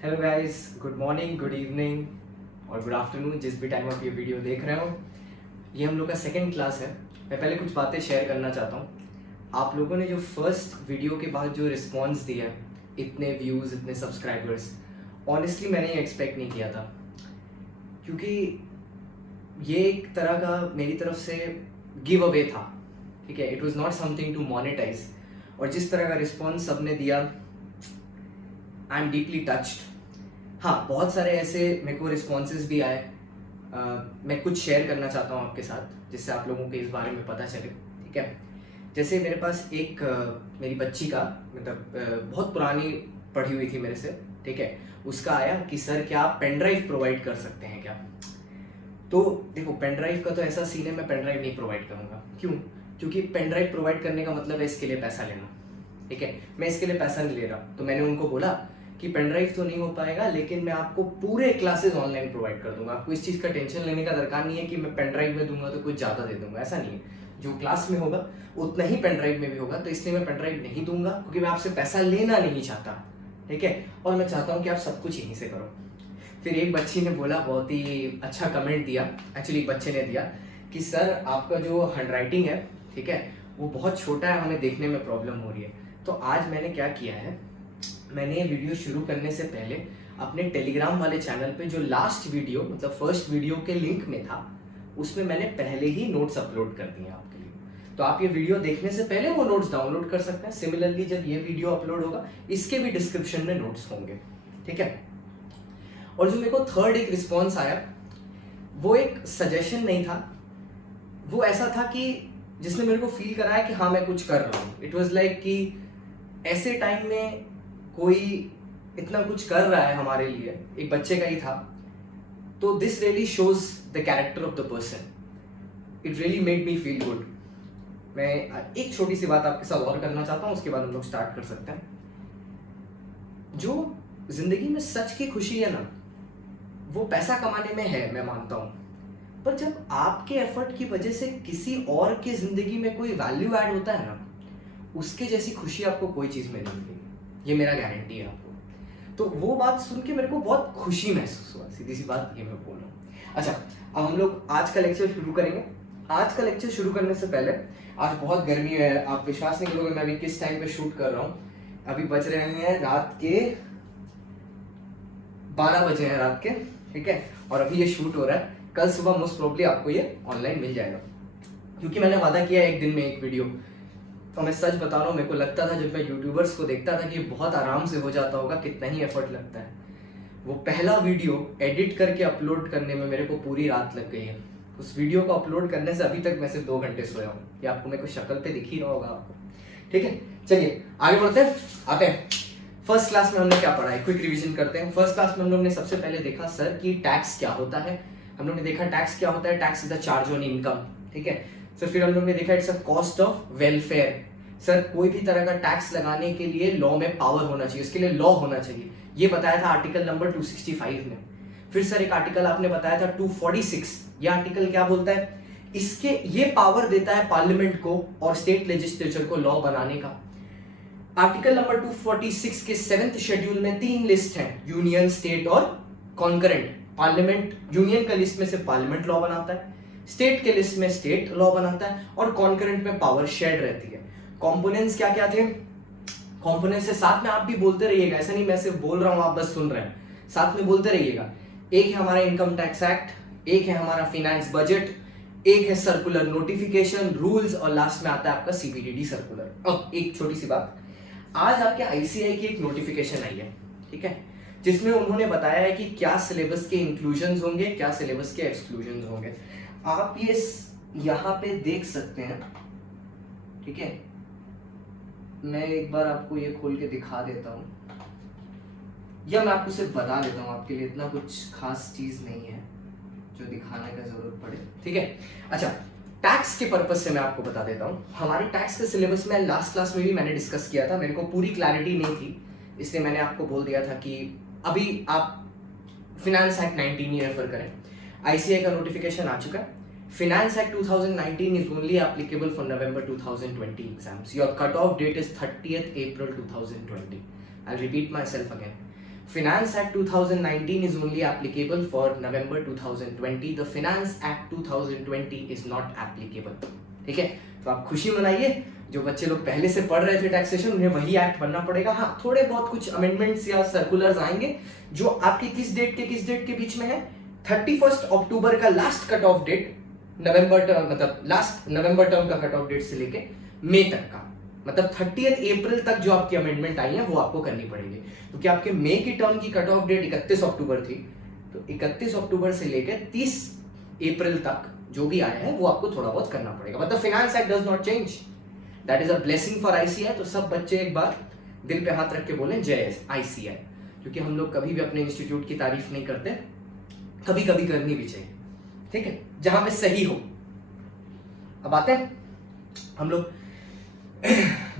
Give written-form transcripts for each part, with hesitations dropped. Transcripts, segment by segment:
Hello guys, good morning, good evening और good afternoon, जिस भी टाइम आप ये वीडियो देख रहे हो। ये हम लोग का सेकंड क्लास है। मैं पहले कुछ बातें शेयर करना चाहता हूँ। आप लोगों ने जो फर्स्ट वीडियो के बाद जो रिस्पॉन्स दिया है, इतने व्यूज़, इतने सब्सक्राइबर्स, ऑनेस्टली मैंने ये एक्सपेक्ट नहीं किया था, क्योंकि ये एक तरह का मेरी तरफ से गिव अवे था। ठीक है, it was not something to monetise. और जिस तरह का रिस्पॉन्स सबने दिया, आई एम डीपली टच्ड। हाँ, बहुत सारे ऐसे मेरे को रिस्पॉन्सेज भी आए। मैं कुछ शेयर करना चाहता हूँ आपके साथ, जिससे आप लोगों को इस बारे में पता चले। ठीक है, जैसे मेरे पास एक मेरी बच्ची का मतलब बहुत पुरानी पढ़ी हुई थी मेरे से। ठीक है, उसका आया कि सर क्या आप पेन ड्राइव प्रोवाइड कर सकते हैं क्या। तो देखो, पेन ड्राइव का तो ऐसा सीन है, मैं पेन ड्राइव नहीं प्रोवाइड करूँगा। क्यों? क्योंकि पेन ड्राइव प्रोवाइड करने का मतलब है इसके लिए पैसा लेना। ठीक है, मैं इसके लिए पैसा नहीं ले रहा। तो मैंने उनको बोला कि पेन ड्राइव तो नहीं हो पाएगा, लेकिन मैं आपको पूरे क्लासेस ऑनलाइन प्रोवाइड कर दूंगा। आपको इस चीज़ का टेंशन लेने का दरकार नहीं है कि मैं पेन ड्राइव में दूंगा तो कुछ ज़्यादा दे दूंगा, ऐसा नहीं है। जो क्लास में होगा उतना ही पेन ड्राइव में भी होगा। तो इसलिए मैं पेन ड्राइव नहीं दूंगा, क्योंकि मैं आपसे पैसा लेना नहीं चाहता। ठीक है, और मैं चाहता हूँ कि आप सब कुछ यहीं से करो। फिर एक बच्ची ने बोला, बहुत ही अच्छा कमेंट दिया, एक्चुअली बच्चे ने दिया कि सर आपका जो हैंड राइटिंग है, ठीक है, वो बहुत छोटा है, हमें देखने में प्रॉब्लम हो रही है। तो आज मैंने क्या किया है, मैंने ये वीडियो शुरू करने से पहले अपने टेलीग्राम वाले चैनल पे जो लास्ट वीडियो मतलब फर्स्ट वीडियो के लिंक में था, उसमें मैंने पहले ही नोट्स अपलोड कर दिए आपके लिए। तो आप ये वीडियो देखने से पहले वो नोट्स डाउनलोड कर सकते हैं। सिमिलरली जब ये वीडियो अपलोड होगा, इसके भी डिस्क्रिप्शन में नोट्स होंगे। ठीक है, और जो मेरे को थर्ड एक रिस्पॉन्स आया, वो एक सजेशन नहीं था, वो ऐसा था कि जिसने मेरे को फील कराया कि हाँ मैं कुछ कर रहा हूँ। इट वॉज लाइक कि ऐसे टाइम में कोई इतना कुछ कर रहा है हमारे लिए, एक बच्चे का ही था। तो this really shows the character of the person. It really made me feel good. मैं एक छोटी सी बात आपके साथ और करना चाहता हूँ, उसके बाद हम लोग स्टार्ट कर सकते हैं। जो जिंदगी में सच की खुशी है ना, वो पैसा कमाने में है, मैं मानता हूँ। पर जब आपके एफर्ट की वजह से किसी और की जिंदगी में कोई वैल्यू ऐड होता है ना, उसके जैसी खुशी आपको कोई चीज में नहीं मिलेगी। ये मेरा गारंटी है आपको। तो वो बात सुन के मेरे को बहुत खुशी महसूस हुआ, सीधी सी बात ये मैं बोल रहा हूँ। अच्छा, अब हम लोग आज का लेक्चर शुरू करेंगे। आज का लेक्चर शुरू करने से पहले, आज बहुत गर्मी है, आप विश्वास नहीं करोगे मैं अभी किस टाइम पे शूट कर रहा हूँ। अभी बज रहे हैं रात के 12 बजे हैं रात के। ठीक है, और अभी ये शूट हो रहा है। कल सुबह मोस्ट प्रोबेबली आपको ये ऑनलाइन मिल जाएगा, क्योंकि मैंने वादा किया एक दिन में एक वीडियो। तो मैं सच बता रहा हूँ, मेरे को लगता था जब मैं यूट्यूबर्स को देखता था कि बहुत आराम से हो जाता होगा, कितना ही एफर्ट लगता है। वो पहला वीडियो एडिट करके अपलोड करने में मेरे को पूरी रात लग गई है। उस वीडियो को अपलोड करने से अभी तक मैं सिर्फ 2 घंटे सोया हूँ। ये आपको मेरे को शक्ल पे दिख ही रहा होगा आपको। ठीक है, चलिए आगे बढ़ते हैं, आते हैं। फर्स्ट क्लास में हमने क्या पढ़ा है, क्विक रिवीजन करते हैं। फर्स्ट क्लास में हम लोग ने सबसे पहले देखा सर कि टैक्स क्या होता है। हम लोग ने देखा टैक्स क्या होता है, tax is the charge on income. ठीक है सर, फिर हम लोग ने देखा it's a cost of welfare. Sir कोई भी तरह का टैक्स लगाने के लिए लॉ में पावर होना चाहिए, उसके लिए लॉ होना चाहिए। ये बताया था आर्टिकल नंबर 265 में। फिर सर एक आर्टिकल आपने बताया था 246। ये आर्टिकल क्या बोलता है, इसके ये पावर देता है पार्लियामेंट को और स्टेट लेजिस्लेचर को लॉ बनाने का। आर्टिकल नंबर 246 के 7th शेड्यूल में 3 लिस्ट हैं, यूनियन, स्टेट और कॉन्करेंट। पार्लियामेंट, यूनियन का लिस्ट में से पार्लियामेंट लॉ बनाता है, स्टेट के लिस्ट में स्टेट लॉ बनाता है, और कॉन्करेंट में पावर शेयर्ड रहती है। कंपोनेंट्स क्या क्या थे, कंपोनेंट्स से साथ में आप भी बोलते रहिएगा, ऐसा नहीं मैं सिर्फ बोल रहा हूं आप बस सुन रहे हैं, साथ में बोलते रहिएगा। एक है हमारा इनकम टैक्स एक्ट, एक है हमारा फिनेंस बजट, एक है सर्कुलर नोटिफिकेशन रूल्स, और लास्ट में आता है आपका सीबीडीडी सर्कुलर। अब एक छोटी सी बात, आज आपके आईसीआई की एक नोटिफिकेशन आई है, ठीक है, जिसमें उन्होंने बताया है कि क्या सिलेबस के इंक्लूजन होंगे, क्या सिलेबस के एक्सक्लूजन होंगे। आप ये यहाँ पे देख सकते हैं। ठीक है, मैं एक बार आपको ये खोल के दिखा देता हूँ, या मैं आपको सिर्फ बता देता हूँ, आपके लिए इतना कुछ खास चीज नहीं है जो दिखाने का जरूरत पड़े। ठीक है, अच्छा टैक्स के पर्पज से मैं आपको बता देता हूँ। हमारे टैक्स के सिलेबस में लास्ट क्लास में भी मैंने डिस्कस किया था, मेरे को पूरी क्लैरिटी नहीं थी, इसलिए मैंने आपको बोल दिया था कि अभी आप फिनेंस एक्ट 19 ही रेफर करें। आईसीआई का नोटिफिकेशन आ चुका है। Finance Act 2019 is only applicable for November 2020 exams. Your cutoff date is 30th April 2020. I'll repeat myself again. Finance Act 2019 is only applicable for November 2020. The Finance Act 2020 is not applicable. ठीक है, तो आप खुशी मनाइए, जो बच्चे लोग पहले से पढ़ रहे थे टैक्सेशन उन्हें वही एक्ट बनना पड़ेगा। हाँ, थोड़े बहुत कुछ अमेंडमेंट्स या सर्कुलर्स आएंगे जो आपके किस डेट के बीच में है। 31 अक्टूबर का लास्ट कट ऑफ डेट, मतलब लास्ट नवंबर टर्म का कट ऑफ डेट से लेके मई तक का, मतलब 30 अप्रैल तक जो आपकी अमेंडमेंट आई है वो आपको करनी पड़ेगी, क्योंकि आपके मई की टर्म की कट ऑफ डेट 31 अक्टूबर थी। तो 31 अक्टूबर से लेकर 30 अप्रैल तक जो भी आया है वो आपको थोड़ा बहुत करना पड़ेगा। मतलब finance act does not change, that is a blessing for ICI. तो सब बच्चे एक बार दिल पे हाथ रख के बोलें जय आईसीआई, क्योंकि हम लोग कभी भी अपने इंस्टीट्यूट की तारीफ नहीं करते, कभी कभी करनी भी चाहिए, ठीक है, जहां पे सही हो। अब आते हैं हम लोग,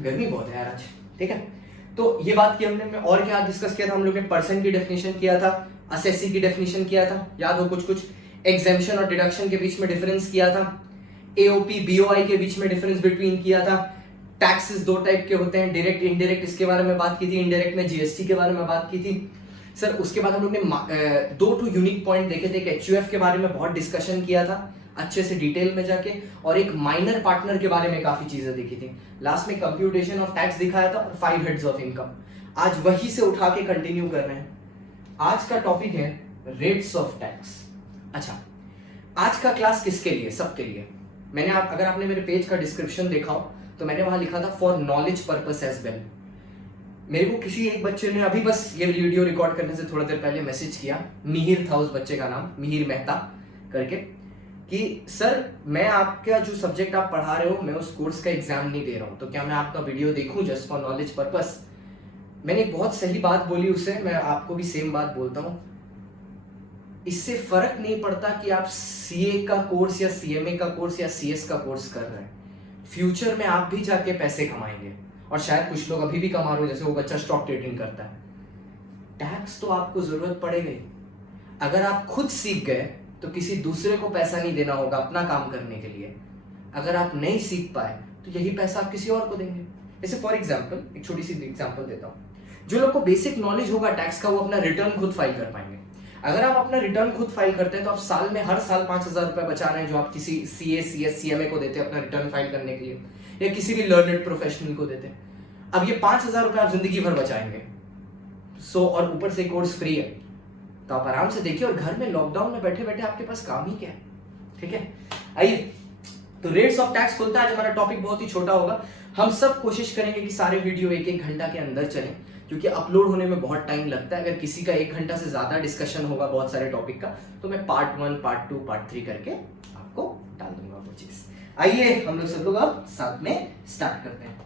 गर्मी बहुत है यार आज, ठीक है। तो ये बात की हमने, और क्या डिस्कस किया था हम लोग ने, पर्सन की डेफिनेशन किया था, असेसी की डेफिनेशन किया था, याद हो कुछ एग्जेम्पशन और डिडक्शन के बीच में डिफरेंस किया था, एओपी बीओआई के बीच में डिफरेंस बिटवीन किया था, टैक्सेस दो टाइप के होते हैं, डायरेक्ट इनडायरेक्ट, इसके बारे में बात की थी, इनडायरेक्ट में जीएसटी के बारे में बात की थी सर। उसके बाद हम लोग ने 2 यूनिक पॉइंट देखे थे, एचयूएफ के बारे में बहुत डिस्कशन किया था अच्छे से डिटेल में जाके, और एक माइनर पार्टनर के बारे में काफी चीजें देखी थी। लास्ट में कंप्यूटेशन ऑफ टैक्स दिखाया था और 5 हेड्स ऑफ इनकम। आज वही से उठा के कंटिन्यू कर रहे हैं। आज का टॉपिक है रेट्स ऑफ टैक्स। अच्छा, आज का क्लास किसके लिए? सबके लिए। मैंने अगर आपने मेरे पेज का डिस्क्रिप्शन देखा हो तो मैंने वहां लिखा था for knowledge purpose as well. मेरे को किसी एक बच्चे ने अभी बस ये वीडियो रिकॉर्ड करने से थोड़ा देर पहले मैसेज किया, मिहिर था उस बच्चे का नाम, मिहिर मेहता करके, कि सर मैं आपका जो सब्जेक्ट आप पढ़ा रहे हो मैं उस कोर्स का एग्जाम नहीं दे रहा हूं, तो क्या मैं आपका वीडियो देखूं जस्ट फॉर नॉलेज पर्पस। मैंने एक बहुत सही बात बोली उससे, मैं आपको भी सेम बात बोलता हूं। इससे फर्क नहीं पड़ता कि आप सीए का कोर्स या सीएमए का कोर्स या सीएस का कोर्स कर रहे हैं, फ्यूचर में आप भी जाके पैसे कमाएंगे, और शायद कुछ लोग अभी भी कमा रहे हो, जैसे वो बच्चा स्टॉक ट्रेडिंग करता है। टैक्स तो आपको जरूरत पड़ेगी। अगर आप खुद सीख गए तो किसी दूसरे को पैसा नहीं देना होगा अपना काम करने के लिए। अगर आप नहीं सीख पाए तो यही पैसा आप किसी और को देंगे। जैसे फॉर एग्जाम्पल, एक छोटी सी एग्जाम्पल देता हूँ, जो लोग को बेसिक नॉलेज होगा टैक्स का वो अपना रिटर्न खुद फाइल कर पाएंगे। अगर आप अपना रिटर्न खुद फाइल करते हैं तो आप साल में हर साल 5,000 रुपए बचा रहे हैं, जो आप किसी सीए सीएस सीएमए को देते हैं अपना रिटर्न फाइल करने के लिए, या किसी भी लर्नड प्रोफेशनल को देते हैं। अब ये 5,000 रुपए आप जिंदगी भर बचाएंगे, और ऊपर से कोर्स फ्री है, तो आप आराम से देखिए, और घर में लॉकडाउन में बैठे बैठे आपके पास काम ही क्या है, ठीक है। आइए, तो रेट्स ऑफ टैक्स खुलता है। हमारा टॉपिक बहुत ही छोटा होगा, हम सब कोशिश करेंगे कि सारे वीडियो 1-1 घंटा के अंदर चलें, क्योंकि अपलोड होने में बहुत टाइम लगता है। अगर किसी का 1 घंटा से ज्यादा डिस्कशन होगा बहुत सारे टॉपिक का, तो मैं पार्ट 1, पार्ट 2, पार्ट 3 करके आपको डाल दूंगा वो चीज। आइए हम लोग सब लोग अब साथ में स्टार्ट करते हैं।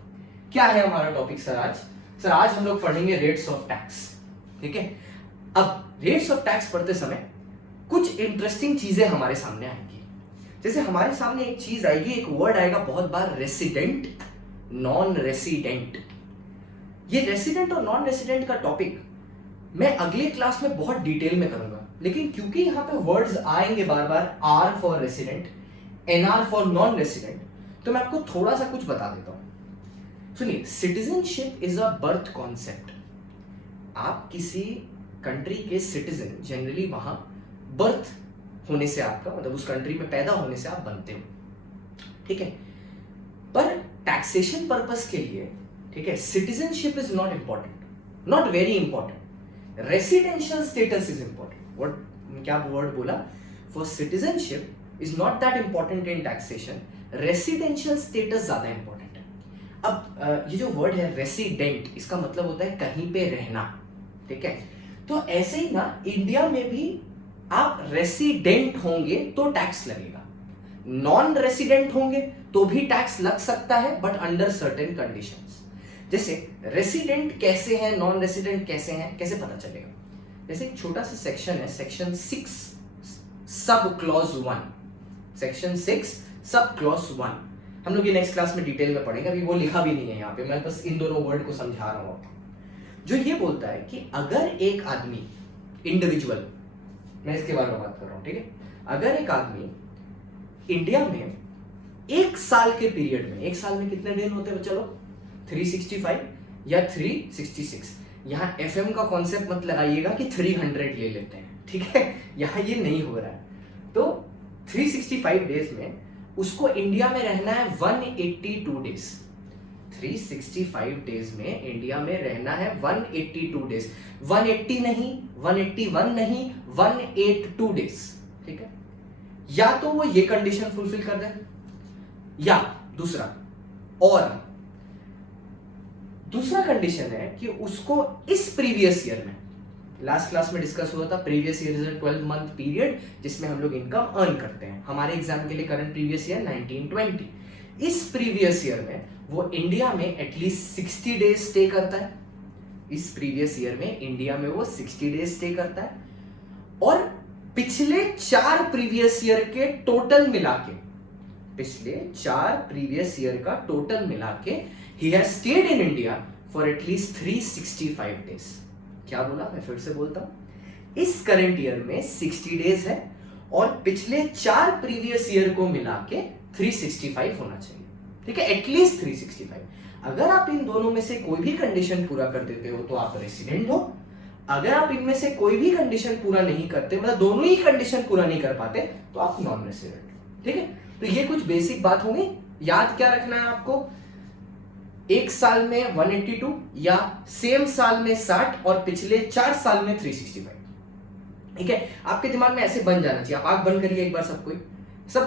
क्या है हमारा टॉपिक सर आज? सर आज हम लोग पढ़ेंगे रेट्स ऑफ टैक्स, ठीक है। अब रेट्स ऑफ टैक्स पढ़ते समय कुछ इंटरेस्टिंग चीजें हमारे सामने आएंगी। जैसे हमारे सामने एक चीज आएगी, एक वर्ड आएगा बहुत बार, रेसिडेंट, नॉन रेसिडेंट। ये रेसिडेंट और नॉन रेसिडेंट का टॉपिक मैं अगले क्लास में बहुत डिटेल में करूंगा, लेकिन क्योंकि यहाँ पे वर्ड्स आएंगे बार बार, R for resident, NR for non resident, तो मैं आपको थोड़ा सा कुछ बता देता हूं। सुनिए, citizenship is a birth concept. आप किसी कंट्री के सिटीजन, जनरली वहां बर्थ होने से आपका मतलब उस कंट्री में पैदा होने से आप बनते हो, ठीक है। पर टैक्सेशन पर्पस के लिए, ठीक है, citizenship is not important, not very important, residential status is important. What, क्या वर्ड बोला? For citizenship is not that important in taxation, residential status ज्यादा इंपॉर्टेंट है। अब ये जो वर्ड है रेसिडेंट, इसका मतलब होता है कहीं पे रहना, ठीक है। तो ऐसे ही ना इंडिया में भी आप रेसिडेंट होंगे तो टैक्स लगेगा, नॉन रेसिडेंट होंगे तो भी टैक्स लग सकता है, बट अंडर सर्टेन कंडीशंस। जैसे रेसिडेंट कैसे हैं, नॉन रेसिडेंट कैसे हैं, कैसे पता चलेगा? जैसे एक छोटा सा सेक्शन है, section 6 sub clause 1, section 6 sub clause 1। हम लोग ये नेक्स्ट क्लास में डिटेल में पढ़ेंगे, अभी वो लिखा भी नहीं है यहाँ पे, मैं बस इन दोनों वर्ड को समझा रहा हूँ। जो ये बोलता है कि अगर एक आदमी, इंडिविजुअल, मैं इसके बारे में बात कर रहा हूं, ठीक है, अगर एक आदमी इंडिया में 1 साल के पीरियड में, 1 साल में कितने दिन होते हैं बच्चा लोग? 365 या 366। यहाँ एफएम का कॉन्सेप्ट मत लगाइएगा कि 300 ले लेते हैं, ठीक है, यहाँ ये नहीं हो रहा है। तो 365 डेज में उसको इंडिया में रहना है 182 डेज। 365 डेज में इंडिया में रहना है 182 डेज, 180 नहीं, 181 नहीं, 182 डेज, ठीक है। या तो वो ये कंडीशन फुलफिल कर दे, या दूसरा कंडीशन है कि उसको इस प्रीवियस ईयर में, लास्ट क्लास में डिस्कस हुआ था, previous year is a 12 month period जिसमें हम लोग इनकम अर्न करते हैं। हमारे एग्जाम के लिए करंट प्रीवियस ईयर 1920। इस प्रीवियस ईयर में वो इंडिया में एटलीस्ट 60 डेज स्टे करता है। इस प्रीवियस ईयर में इंडिया में वो 60 डेज स्टे करता है, और पिछले 4 प्रीवियस ईयर के टोटल मिला के, पिछले 4 प्रीवियस ईयर का टोटल मिला के he has stayed in India for at least 365 days। क्या बोला, मैं फिर से बोलता हूं, इस करंट ईयर में 60 डेज है और पिछले 4 प्रीवियस ईयर को मिला के 365 होना चाहिए, ठीक है, एटलीस्ट 365। अगर आप इन दोनों में से कोई भी कंडीशन पूरा कर देते हो तो आप रेसिडेंट हो। अगर आप इनमें से कोई भी कंडीशन पूरा नहीं करते, मतलब दोनों ही कंडीशन पूरा नहीं कर पाते, तो आप नॉन रेसिडेंट, ठीक है। तो ये कुछ बेसिक बात होंगी, याद क्या रखना है आपको, एक साल में 182 या सेम साल में 60 और पिछले 4 साल में 365, ठीक है। आपके दिमाग में ऐसे बन जाना चाहिए। आप आंख बंद करिए एक बार, सब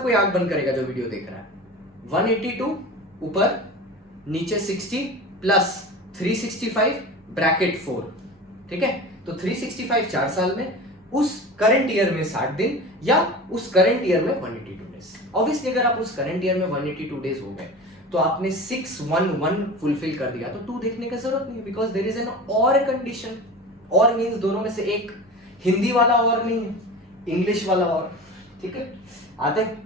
कोई आंख बंद करेगा जो वीडियो देख रहा है। 182 ऊपर, नीचे 60 प्लस 365 ब्रैकेट 4, ठीक है। तो 365 4 साल में, उस करंट ईयर में 60 दिन, या उस करंट ईयर में 182 डेज। ऑब्वियसली अगर आप उस करंट ईयर में 182 डेज हो गए तो आपने 611 फुलफिल कर दिया, तो 2 देखने की जरूरत नहीं है, बिकॉज देयर इज एन और कंडीशन। और मींस दोनों में से एक, हिंदी वाला और नहीं है, इंग्लिश वाला और, ठीक है। आते हैं,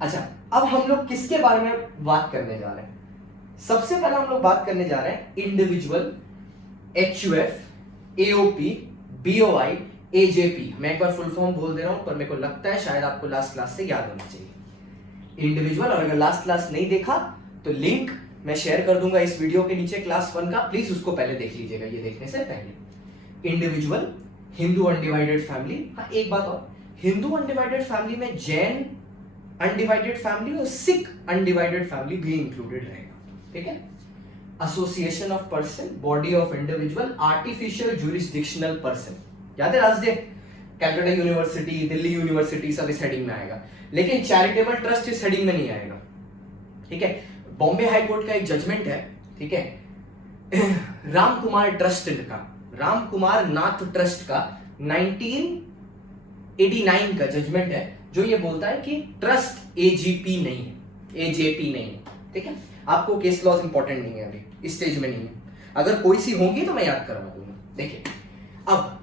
अच्छा अब हम लोग किसके बारे में बात करने जा रहे हैं। सबसे पहले हम लोग बात करने जा रहे हैं individual, HUF, AOP, BOI, AJP। मैं एक बार फुल फॉर्म बोल दे रहा हूं, पर मेरे को लगता है शायद आपको लास्ट क्लास से याद होना चाहिए। इंडिविजुअल, और अगर लास्ट क्लास नहीं देखा तो लिंक मैं शेयर कर दूंगा इस वीडियो के नीचे क्लास 1 का, प्लीज उसको पहले देख लीजिएगा ये देखने से पहले। Individual, Hindu undivided family. हाँ एक बात और, हिंदू अनडिवाइडेड फैमिली में जैन अनडिवाइडेड फैमिली और सिख अनडिवाइडेड फैमिली भी इंक्लूडेड रहेगा, ठीक है। Association of person, body of individual, artificial jurisdictional person. याद है last day, Calcutta university, Delhi university सब इस हेडिंग में आएगा, लेकिन चैरिटेबल ट्रस्ट इस हेडिंग में नहीं आएगा, ठीक है। बॉम्बे हाई कोर्ट का एक जजमेंट है, ठीक है, राम कुमार ट्रस्ट का, राम कुमार नाथ ट्रस्ट का 1989 का जजमेंट है, जो ये बोलता है कि ट्रस्ट AGP नहीं है, AJP नहीं है, ठीक है। आपको केस लॉज इंपॉर्टेंट नहीं है, अभी इस स्टेज में नहीं है, अगर कोई सी होंगी तो मैं याद करवा दूंगा। देखिए अब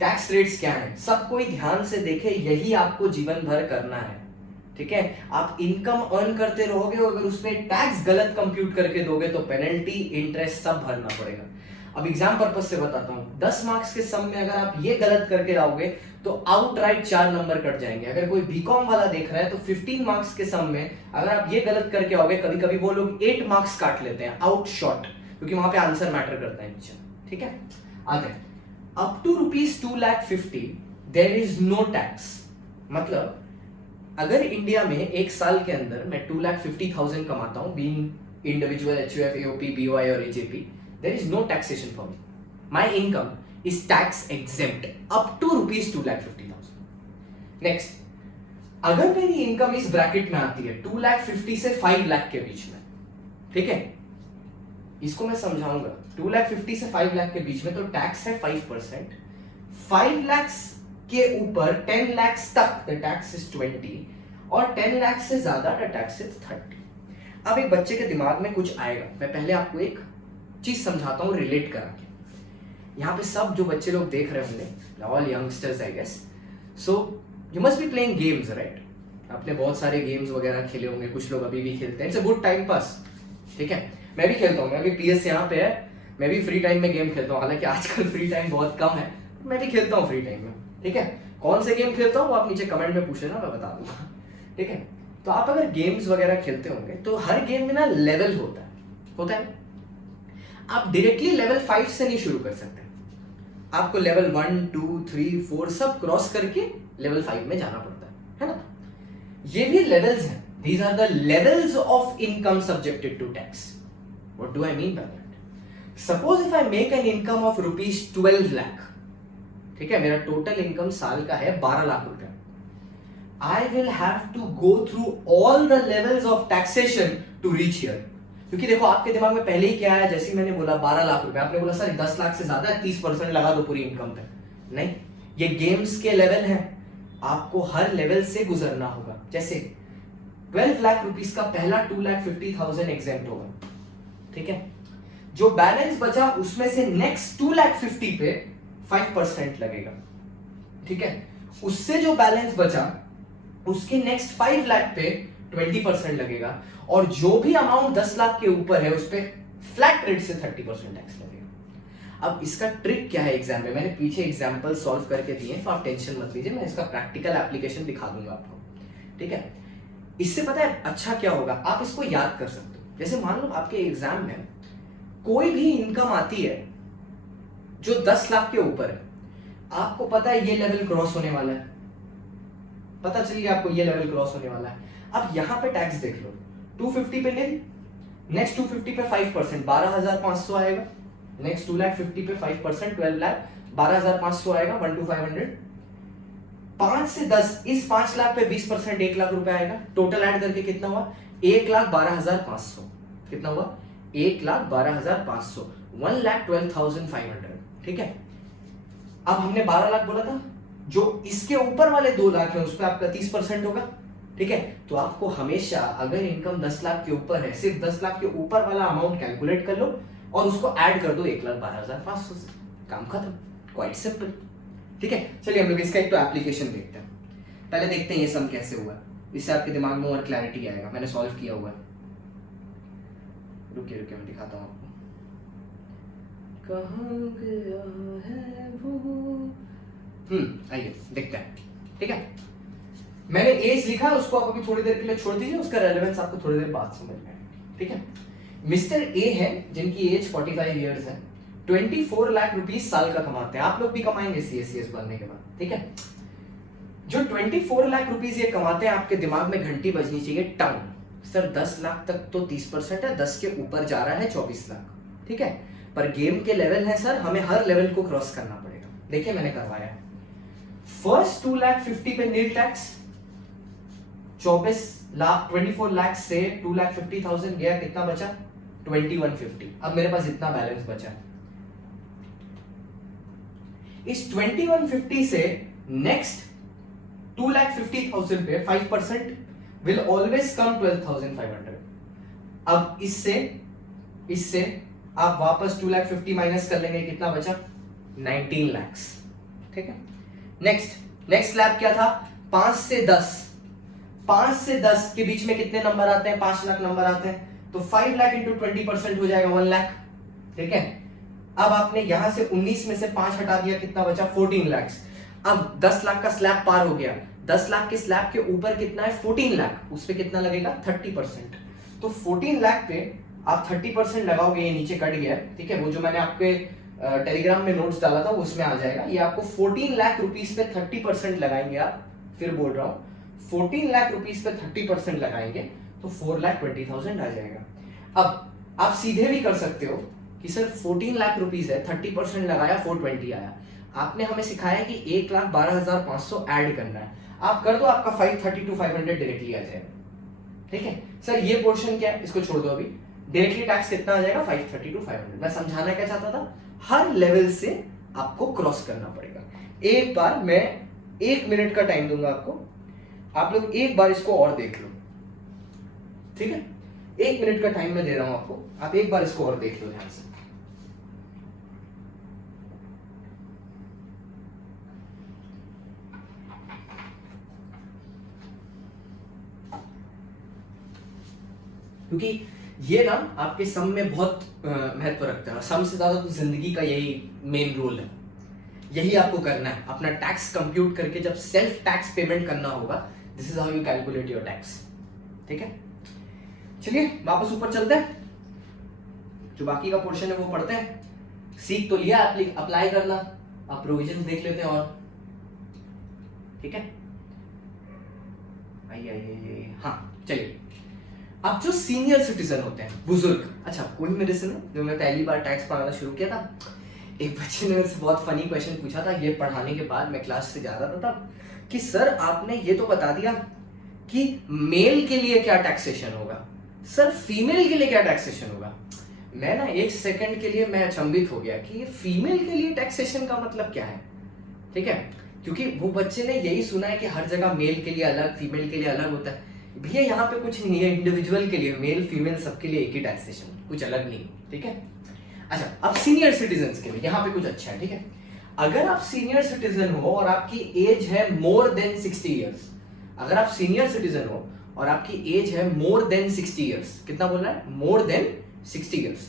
टैक्स रेट्स क्या हैं, सब कोई ध्यान से देखे, यही आपको जीवन भर करना है, ठीक है। आप इनकम अर्न करते रहोगे, अगर उसमें टैक्स गलत कंप्यूट करके दोगे तो पेनल्टी, इंटरेस्ट सब भरना पड़ेगा। अब एग्जाम पर्पस से बताता हूं, 10 मार्क्स के सम में अगर आप ये गलत करके आओगे तो आउटराइट 4 नंबर कट जाएंगे। अगर कोई बीकॉम वाला देख रहा है तो 15 मार्क्स के सम में अगर आप ये गलत करके आओगे, कभी कभी वो लोग 8 मार्क्स काट लेते हैं आउट शॉर्ट, क्योंकि वहां पे आंसर मैटर करता है नीचे, ठीक है। आगे up to ₹250,000 there is no tax. मतलब अगर इंडिया में एक साल के अंदर मैं 250,000 कमाता हूं, being individual, HUF, AOP, BOI और AJP, there is no taxation for me. My income is tax exempt up to ₹250,000. Next, अगर मेरी इनकम इस ब्रैकेट में आती है 250 से 5 लाख के बीच में, ठीक है, इसको मैं समझाऊंगा। 250 से 5 लाख के बीच में तो टैक्स है 5%, 5 लाख के ऊपर 10 लाख तक द टैक्स इज 20, और 10 लाख से ज्यादा द टैक्स इज 30। अब एक बच्चे के दिमाग में कुछ आएगा, मैं पहले आपको एक चीज समझाता हूँ रिलेट करा के। यहाँ पे सब जो बच्चे लोग देख रहे होंगे, all youngsters I guess, so you must be playing games, right. आपने बहुत सारे गेम्स वगैरह खेले होंगे, कुछ लोग अभी भी खेलते हैं, it's a good time pass, ठीक है। मैं भी खेलता हूँ, मैं भी PS यहाँ पे है, मैं भी फ्री टाइम में गेम खेलता हूँ, हालांकि आजकल फ्री टाइम बहुत कम है, मैं भी खेलता हूँ फ्री टाइम में, ठीक है। कौन से गेम खेलता हूँ वो आप नीचे कमेंट में पूछे ना, मैं बता दूंगा, ठीक है। तो आप अगर गेम्स वगैरह खेलते होंगे तो हर गेम में ना लेवल होता है। आप डायरेक्टली लेवल 5 से नहीं शुरू कर सकते, आपको लेवल 1 2 3 4 सब क्रॉस करके लेवल 5 में जाना पड़ता है ना। ये भी लेवल्स हैं, these are the levels of income subjected to tax. What do I mean by that? Suppose if I make an income of rupees 12 lakh, ठीक है, मेरा टोटल इनकम साल का है 12 लाख रुपए, I will have to go through all the levels of taxation to reach here. क्योंकि देखो आपके दिमाग में पहले ही क्या है, जैसे मैंने बोला 12 लाख रुपए, आपने बोला सर 10 लाख से ज्यादा है, 30% लगा दो पूरी इनकम पे। नहीं, ये गेम्स के लेवल हैं, आपको हर लेवल से गुजरना होगा। जैसे 12 लाख रुपीस का पहला 2,50,000 एग्जेम्प्ट होगा, ठीक है, जो बैलेंस बचा उसमें से नेक्स्ट 2,50,000 पे 5% लगेगा, ठीक है, उससे जो बैलेंस बचा उसके नेक्स्ट 5 लाख पे 20% लगेगा, और जो भी अमाउंट 10 लाख के ऊपर है उस पे फ्लैट रेट से 30% टैक्स लगेगा। अब इसका ट्रिक क्या है एग्जाम में, मैंने पीछे एग्जांपल सॉल्व करके दिए हैं, तो आप टेंशन मत लीजिए, मैं इसका प्रैक्टिकल एप्लीकेशन दिखा दूंगा आपको, ठीक है। इससे पता है अच्छा क्या होगा, आप इसको याद कर सकते हो। जैसे मान लो आपके एग्जाम में कोई भी इनकम आती है जो 10 लाख के ऊपर है, आपको पता है ये लेवल क्रॉस होने वाला है, पता चलिए आपको ये लेवल क्रॉस होने वाला है। अब यहां पे टैक्स देख लो, 250 पे नील, नेक्स्ट 250 पे 5%, 12,500 आएगा, नेक्स्ट 2,50,000 पे 5%, 12 लाख, 12,500 आएगा, 1,500, 5 से 10, इस 5 लाख पे 20%, 1 लाख रुपए आएगा, टोटल ऐड करके कितना हुआ, 1,12,500, कितना हुआ, 1,12,500, 1,12,500, ठीक है। अब हमने 12 लाख बोला था, जो इसके ऊपर वाले 2 लाख है उस पर आपका 30% होगा, ठीक है। तो आपको हमेशा अगर इनकम 10 लाख के ऊपर है, सिर्फ 10 लाख के ऊपर वाला अमाउंट कैलकुलेट कर लो और उसको ऐड कर दो 1,12,500 से, काम खत्म, क्वाइट सिंपल, ठीक है। चलिए हम लोग इसका एक तो एप्लीकेशन देखते हैं। पहले देखते हैं ये सम कैसे हुआ, इससे आपके दिमाग में और क्लैरिटी आएगा। मैंने सॉल्व किया हुआ है, रुकिए रुकिए मैं दिखाता हूँ आपको, कहाँ गया है वो, आइए देखते हैं, ठीक है। मैंने एज लिखा है, उसको आप अभी थोड़ी देर के लिए छोड़ दीजिए, उसका रेलेवेंस आपको थोड़ी देर बाद समझ में आएगा, ठीक है। मिस्टर ए है जिनकी एज 45 इयर्स है, 24 लाख रुपीस साल का कमाते हैं, आप लोग भी कमाएंगे सीएससीएस बनने के बाद, ठीक है। जो 24 लाख रुपीस ये कमाते हैं, आपके दिमाग में घंटी बजनी चाहिए टाउन, सर 10 लाख तक तो 30% है, 10 के ऊपर जा रहा है 24 लाख, ठीक है, पर गेम के लेवल है सर, हमें हर लेवल को क्रॉस करना पड़ेगा। देखिए मैंने करवाया, फर्स्ट 2,50,000 पे नील टैक्स, 24 लाख से 2,50,000 गया, कितना बचा, 2150। अब मेरे पास इतना बैलेंस बचा, इस 2150 से नेक्स्ट 2,50,000 पे 5% विल ऑलवेज कम 12,500। अब इससे आप वापस 2,50,000 माइनस कर लेंगे, कितना बचा, 19 लाख, ठीक है। नेक्स्ट स्लैब क्या था, 5 से 10 के बीच में कितने नंबर आते हैं, 5 लाख नंबर आते हैं, तो 5 लाख इंटू 20% हो जाएगा 1 लाख, ठीक है। अब आपने यहां से 19 में से 5 हटा दिया, कितना बचा, 14 लाख। अब 10 लाख का स्लैब पार हो गया, 10 लाख के स्लैब के ऊपर कितना है, 14 लाख, उस पे कितना लगेगा, 30%। तो 14 लाख पे आप 30% लगाओगे, ये नीचे कट गया, ठीक है, वो जो मैंने आपके टेलीग्राम में नोट्स डाला था वो उसमें आ जाएगा। ये आपको 14 लाख रुपीस पे 30% लगाएंगे आप, फिर बोल रहा हूं 14 लाख रुपीस पे 30% लगाएंगे तो 4,20,000 आ जाएगा। अब आप सीधे भी कर सकते हो कि सर 14 लाख रुपीस है, 30% लगाया, 420 आया। आपने हमें सिखाया कि 1,12,500 ऐड करना है, आप कर दो, आपका 532,500 डायरेक्टली आ जाएगा, ठीक है। सर ये पोर्शन क्या है, इसको छोड़ दो, अभी डायरेक्टली टैक्स कितना आ जाएगा, 532,500। मैं समझाना क्या चाहता था, हर लेवल से आपको क्रॉस करना पड़ेगा। एक बार मैं 1 मिनट का टाइम दूंगा आपको, आप लोग एक बार इसको और देख लो, ठीक है। 1 मिनट का टाइम मैं दे रहा हूं आपको, आप एक बार इसको और देख लो ध्यान से। क्योंकि ये ना आपके सम में बहुत महत्व रखता है, सम से ज्यादा तो जिंदगी का यही मेन रोल है, यही आपको करना है। अपना टैक्स कंप्यूट करके जब सेल्फ टैक्स पेमेंट करना होगा, this is how you calculate your tax, ठीक है। चलिए वापस ऊपर चलते हैं। जो बाकी का पोर्शन है वो पढ़ते हैं। सीख तो लिया, अप्लाई करना, आप प्रोविजन देख लेते हैं और ठीक है। आइए हाँ चलिए। अब जो सीनियर सिटीजन होते हैं, बुजुर्ग, अच्छा कोई मेरे से ना, जो मैं पहली बार टैक्स पढ़ाना शुरू किया था, एक बच्चे ने मेरे से बहुत फनी क्वेश्चन पूछा था ये पढ़ाने के बाद, मैं क्लास से जा रहा था तब, कि सर आपने ये तो बता दिया कि मेल के लिए क्या टैक्सेशन होगा, सर फीमेल के लिए क्या टैक्सेशन होगा। मैं ना एक सेकंड के लिए मैं अचंभित हो गया कि ये फीमेल के लिए टैक्सेशन का मतलब क्या है, ठीक है, क्योंकि वो बच्चे ने यही सुना है कि हर जगह मेल के लिए अलग, फीमेल के लिए अलग होता है। भैया यहाँ पे कुछ नहीं है, इंडिविजुअल के लिए, मेल फीमेल सबके लिए एक ही टैक्सेशन, कुछ अलग नहीं, ठीक है। अच्छा अब सीनियर सिटीजन के लिए यहाँ पे कुछ अच्छा है, ठीक है। अगर आप सीनियर सिटीजन हो और आपकी एज है मोर देन 60 ईयर्स, अगर आप सीनियर सिटीजन हो और आपकी एज है मोर देन 60 ईयर्स, कितना बोल रहा है, मोर देन 60 ईयर्स,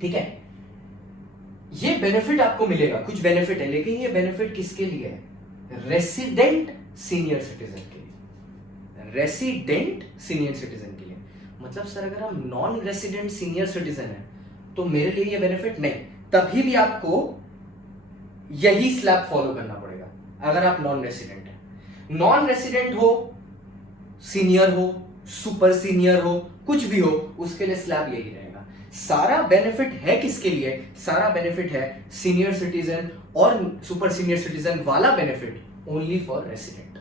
ठीक है, ये बेनिफिट आपको मिलेगा, कुछ बेनिफिट है, लेकिन ये बेनिफिट किसके लिए है, रेसिडेंट सीनियर सिटीजन के लिए, रेसिडेंट सीनियर सिटीजन के लिए। मतलब सर अगर हम नॉन रेसिडेंट सीनियर सिटीजन है तो मेरे लिए ये बेनिफिट नहीं, तभी भी आपको यही स्लैब फॉलो करना पड़ेगा अगर आप नॉन रेसिडेंट है। नॉन रेसिडेंट हो, सीनियर हो, सुपर सीनियर हो, कुछ भी हो, उसके लिए स्लैब यही रहेगा। सारा बेनिफिट है किसके लिए, सारा बेनिफिट है सीनियर सिटीजन और सुपर सीनियर सिटीजन वाला बेनिफिट ओनली फॉर रेसिडेंट।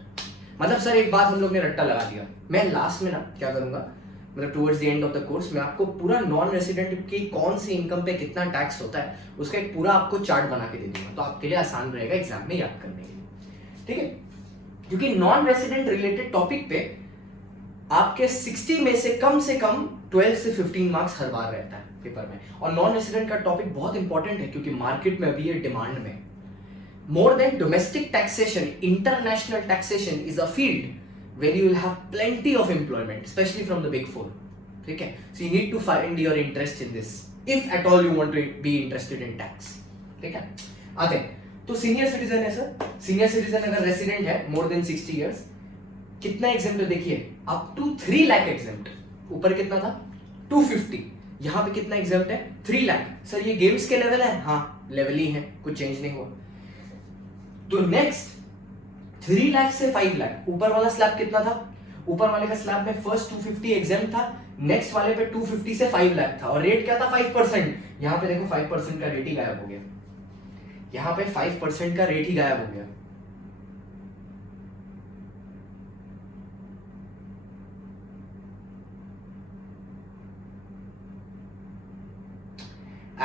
मतलब सर एक बात हम लोग ने रट्टा लगा दिया, मैं लास्ट में ना क्या करूंगा, मतलब towards the end of the course मैं आपको पूरा नॉन रेसिडेंट की कौन सी इनकम पे कितना टैक्स होता है उसका एक पूरा आपको चार्ट बना के दे दूंगा, तो आपके लिए आसान रहेगा एग्जाम में याद करने के लिए, ठीक है। क्योंकि नॉन रेसिडेंट रिलेटेड टॉपिक पे आपके 60 में से कम 12 से 15 मार्क्स हर बार रहता है पेपर में, और नॉन रेसिडेंट का टॉपिक बहुत इंपॉर्टेंट है क्योंकि मार्केट में अभी ये डिमांड में। More than domestic taxation, international taxation is a field where you will have plenty of employment, especially from the big four, ठीक है। So you need to find your interest in this, if at all you want to be interested in tax, ठीक है। आते तो senior citizen है sir, senior citizen अगर resident है more than 60 years, कितना एग्जाम्पल देखिए, अप टू 3 लाख एग्जाम्प्ट, ऊपर कितना था 250, यहाँ पे कितना एग्जाम्प्ट है 3 लाख। सर ये गेम्स के लेवल है, हाँ लेवल ही है, कुछ चेंज नहीं हुआ। तो नेक्स्ट 3 लाख से 5 लाख, ऊपर वाला स्लैब कितना था, ऊपर वाले का स्लैब में फर्स्ट 250 एग्जाम्प्ट था, नेक्स्ट वाले पे 250 से 5 लाख था, और रेट क्या था 5%। यहाँ पे देखो 5% का रेट ही गायब हो गया, यहाँ पे 5% का रेट ही गायब हो गया।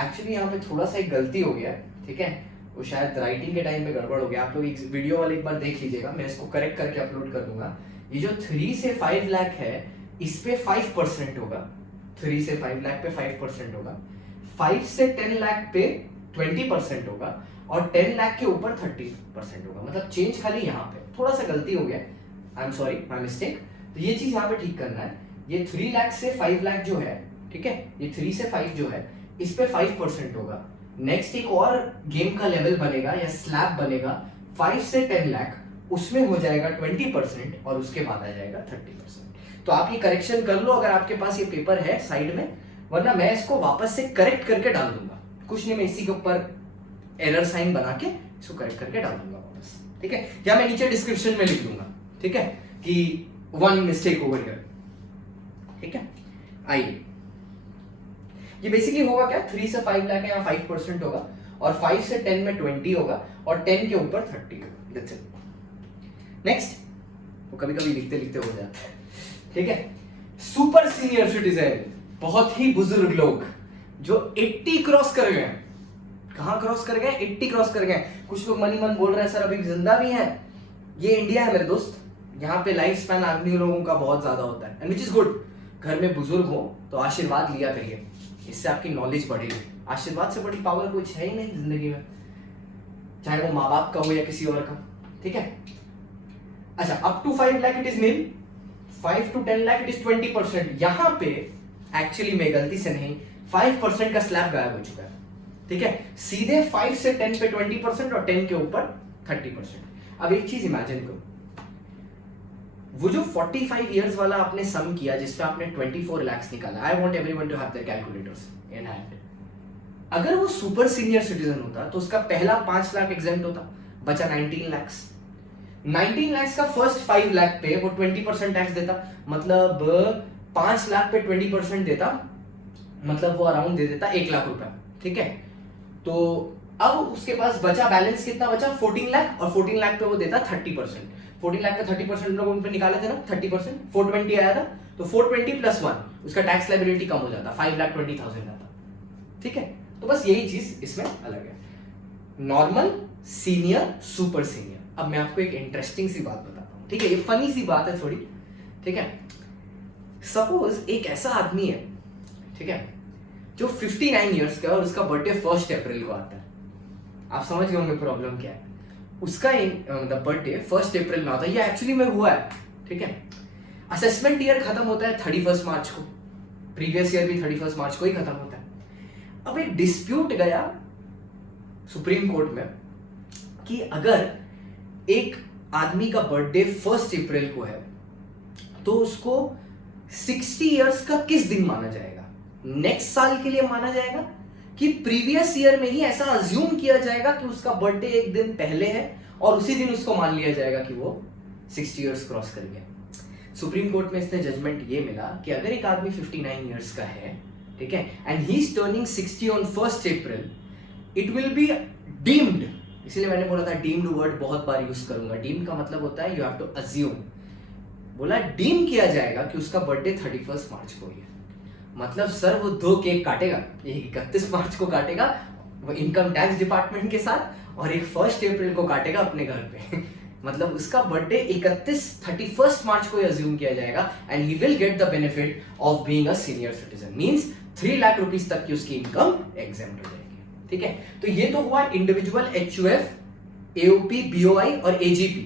एक्चुअली यहाँ पे थोड़ा सा एक गलती हो गया, ठीक है, वो शायद राइटिंग के टाइम पे गड़बड़ हो गया। आप लोग वीडियो वाले एक बार देख लीजिएगा, मैं इसको करेक्ट करके अपलोड कर दूंगा। ये जो 3 से 5 लाख है इस पे 5% होगा, 3 से 5 लाख पे 5% होगा, 5 से 10 लाख पे 20% होगा, और 10 लाख के ऊपर 30% होगा। मतलब चेंज खाली यहाँ पे थोड़ा सा गलती हो गया, I am sorry, my mistake. तो ये चीज यहाँ पे ठीक करना है। ये 3 लाख से 5 लाख जो है, ठीक है, ये 3 से 5 जो है इस पे 5% होगा। नेक्स्ट एक और गेम का लेवल बनेगा या स्लैब बनेगा 5 से 10 लाख, उसमें हो जाएगा 20%, और उसके बाद आ जाएगा 30%। तो आप ये करेक्शन कर लो अगर आपके पास ये पेपर है साइड में, वरना मैं इसको वापस से करेक्ट करके डाल दूंगा, कुछ नहीं, मैं इसी के ऊपर एरर साइन बना के इसको करेक्ट करके डाल दूंगा वापस, ठीक है, या मैं नीचे डिस्क्रिप्शन में लिख दूंगा, ठीक है, कि 1 मिस्टेक ओवर हियर, ठीक है। आइए, ये बेसिकली होगा क्या, 3 से 5 लाख है, यहाँ 5% होगा, और 5 से 10 में 20 होगा, और 10 के ऊपर 30 होगा। That's it. नेक्स्ट, वो कभी कभी लिखते लिखते हो जाता है, ठीक है। सुपर सीनियर सिटीजन, बहुत ही बुजुर्ग लोग जो 80 क्रॉस कर गए। कहां क्रॉस कर गए, 80 क्रॉस कर गए। कुछ लोग मनी मन बोल रहे हैं सर अभी जिंदा भी हैं। ये इंडिया है मेरे दोस्त, यहाँ पे लाइफ स्पैन आदमी लोगों का बहुत ज्यादा होता है, एंड विच इज गुड। घर में बुजुर्ग हो तो आशीर्वाद लिया करिए, इससे आपकी नॉलेज बढ़ेगी। आशीर्वाद से बड़ी पावर कुछ है ही नहीं जिंदगी में, चाहे वो माँ बाप का हो या किसी और का, ठीक है। अच्छा, up to 5 lakh it is nil, 5 to 10 lakh it is 20%। यहाँ पे एक्चुअली मैं गलती से नहीं, 5% का स्लैब गायब हो चुका है, ठीक है। सीधे 5 से 10 पे 20% और 10 के ऊपर 30%। अब एक चीज इमेजिन करो, वो जो 45 इयर्स वाला आपने सम किया जिसपे आपने 24 लाख निकाला, I want everyone to have their calculators. In hand. अगर वो सुपर सीनियर सिटीजन होता तो उसका पहला 5 लाख एग्जेम्प्ट होता, बचा 19 lakhs। 19 lakhs का फर्स्ट 5 लाख पे वो 20% टैक्स देता, मतलब 5 लाख पे 20% देता, मतलब वो अराउंड दे देता 1 लाख रुपए, ठीक है। तो अब उसके पास बचा बैलेंस कितना बचा, 14 लाख, और 14 लाख पे वो देता 30%। 14 लाख का 30% लोग उन पे निकाले थे ना, 30%, 420 आया था, तो 420 + 1 उसका टैक्स लायबिलिटी कम हो जाता, 5,20,000 आता, ठीक है। तो बस यही चीज इसमें अलग है, नॉर्मल, सीनियर, सुपर सीनियर। अब मैं आपको एक इंटरेस्टिंग सी बात बताता हूँ, ठीक है, ये फनी सी बात है थोड़ी, ठीक है। सपोज एक ऐसा आदमी है, ठीक है, जो 59 ईयर्स का है और उसका बर्थडे 1 अप्रैल को आता है। आप समझ गए होंगे प्रॉब्लम क्या है। उसका बर्थडे 1 अप्रैल में आता है, ये एक्चुअली में हुआ है, ठीक है। असेसमेंट ईयर खत्म होता है 31 मार्च को, प्रीवियस ईयर भी 31 मार्च को ही खत्म होता है। अब एक डिस्प्यूट गया सुप्रीम कोर्ट में कि अगर एक आदमी का बर्थडे 1 अप्रैल को है तो उसको 60 इयर्स का किस दिन माना जाएगा, नेक्स्ट साल के लिए माना जाएगा कि प्रीवियस ईयर में ही ऐसा अज्यूम किया जाएगा कि उसका बर्थडे एक दिन पहले है और उसी दिन उसको मान लिया जाएगा कि वो 60 इयर्स क्रॉस कर गया। सुप्रीम कोर्ट में इसने जजमेंट ये मिला कि अगर एक आदमी 59 इयर्स का है, ठीक है, and he is turning 60 on 1 April, it will be deemed, इसलिए मैंने बोला था डीम्ड वर्ड बहुत बार यूज करूंगा। डीम्ड का मतलब होता है यू हैव टू अज्यूम, बोला डीम किया जाएगा कि उसका बर्थडे 31 मार्च को ही है। मतलब सर वो 2 केक काटेगा, एक 31 मार्च को काटेगा वो इनकम टैक्स डिपार्टमेंट के साथ, और एक 1 अप्रैल को काटेगा अपने घर पे मतलब उसका बर्थडे 31 मार्च को ही अज्यूम किया जाएगा and he will get the benefit of being a senior citizen, means 3 lakh rupees तक की उसकी इनकम एग्जेम्प्ट हो जाएगी, ठीक है। तो ये तो हुआ इंडिविजुअल HUF, AOP, BOI और AGP।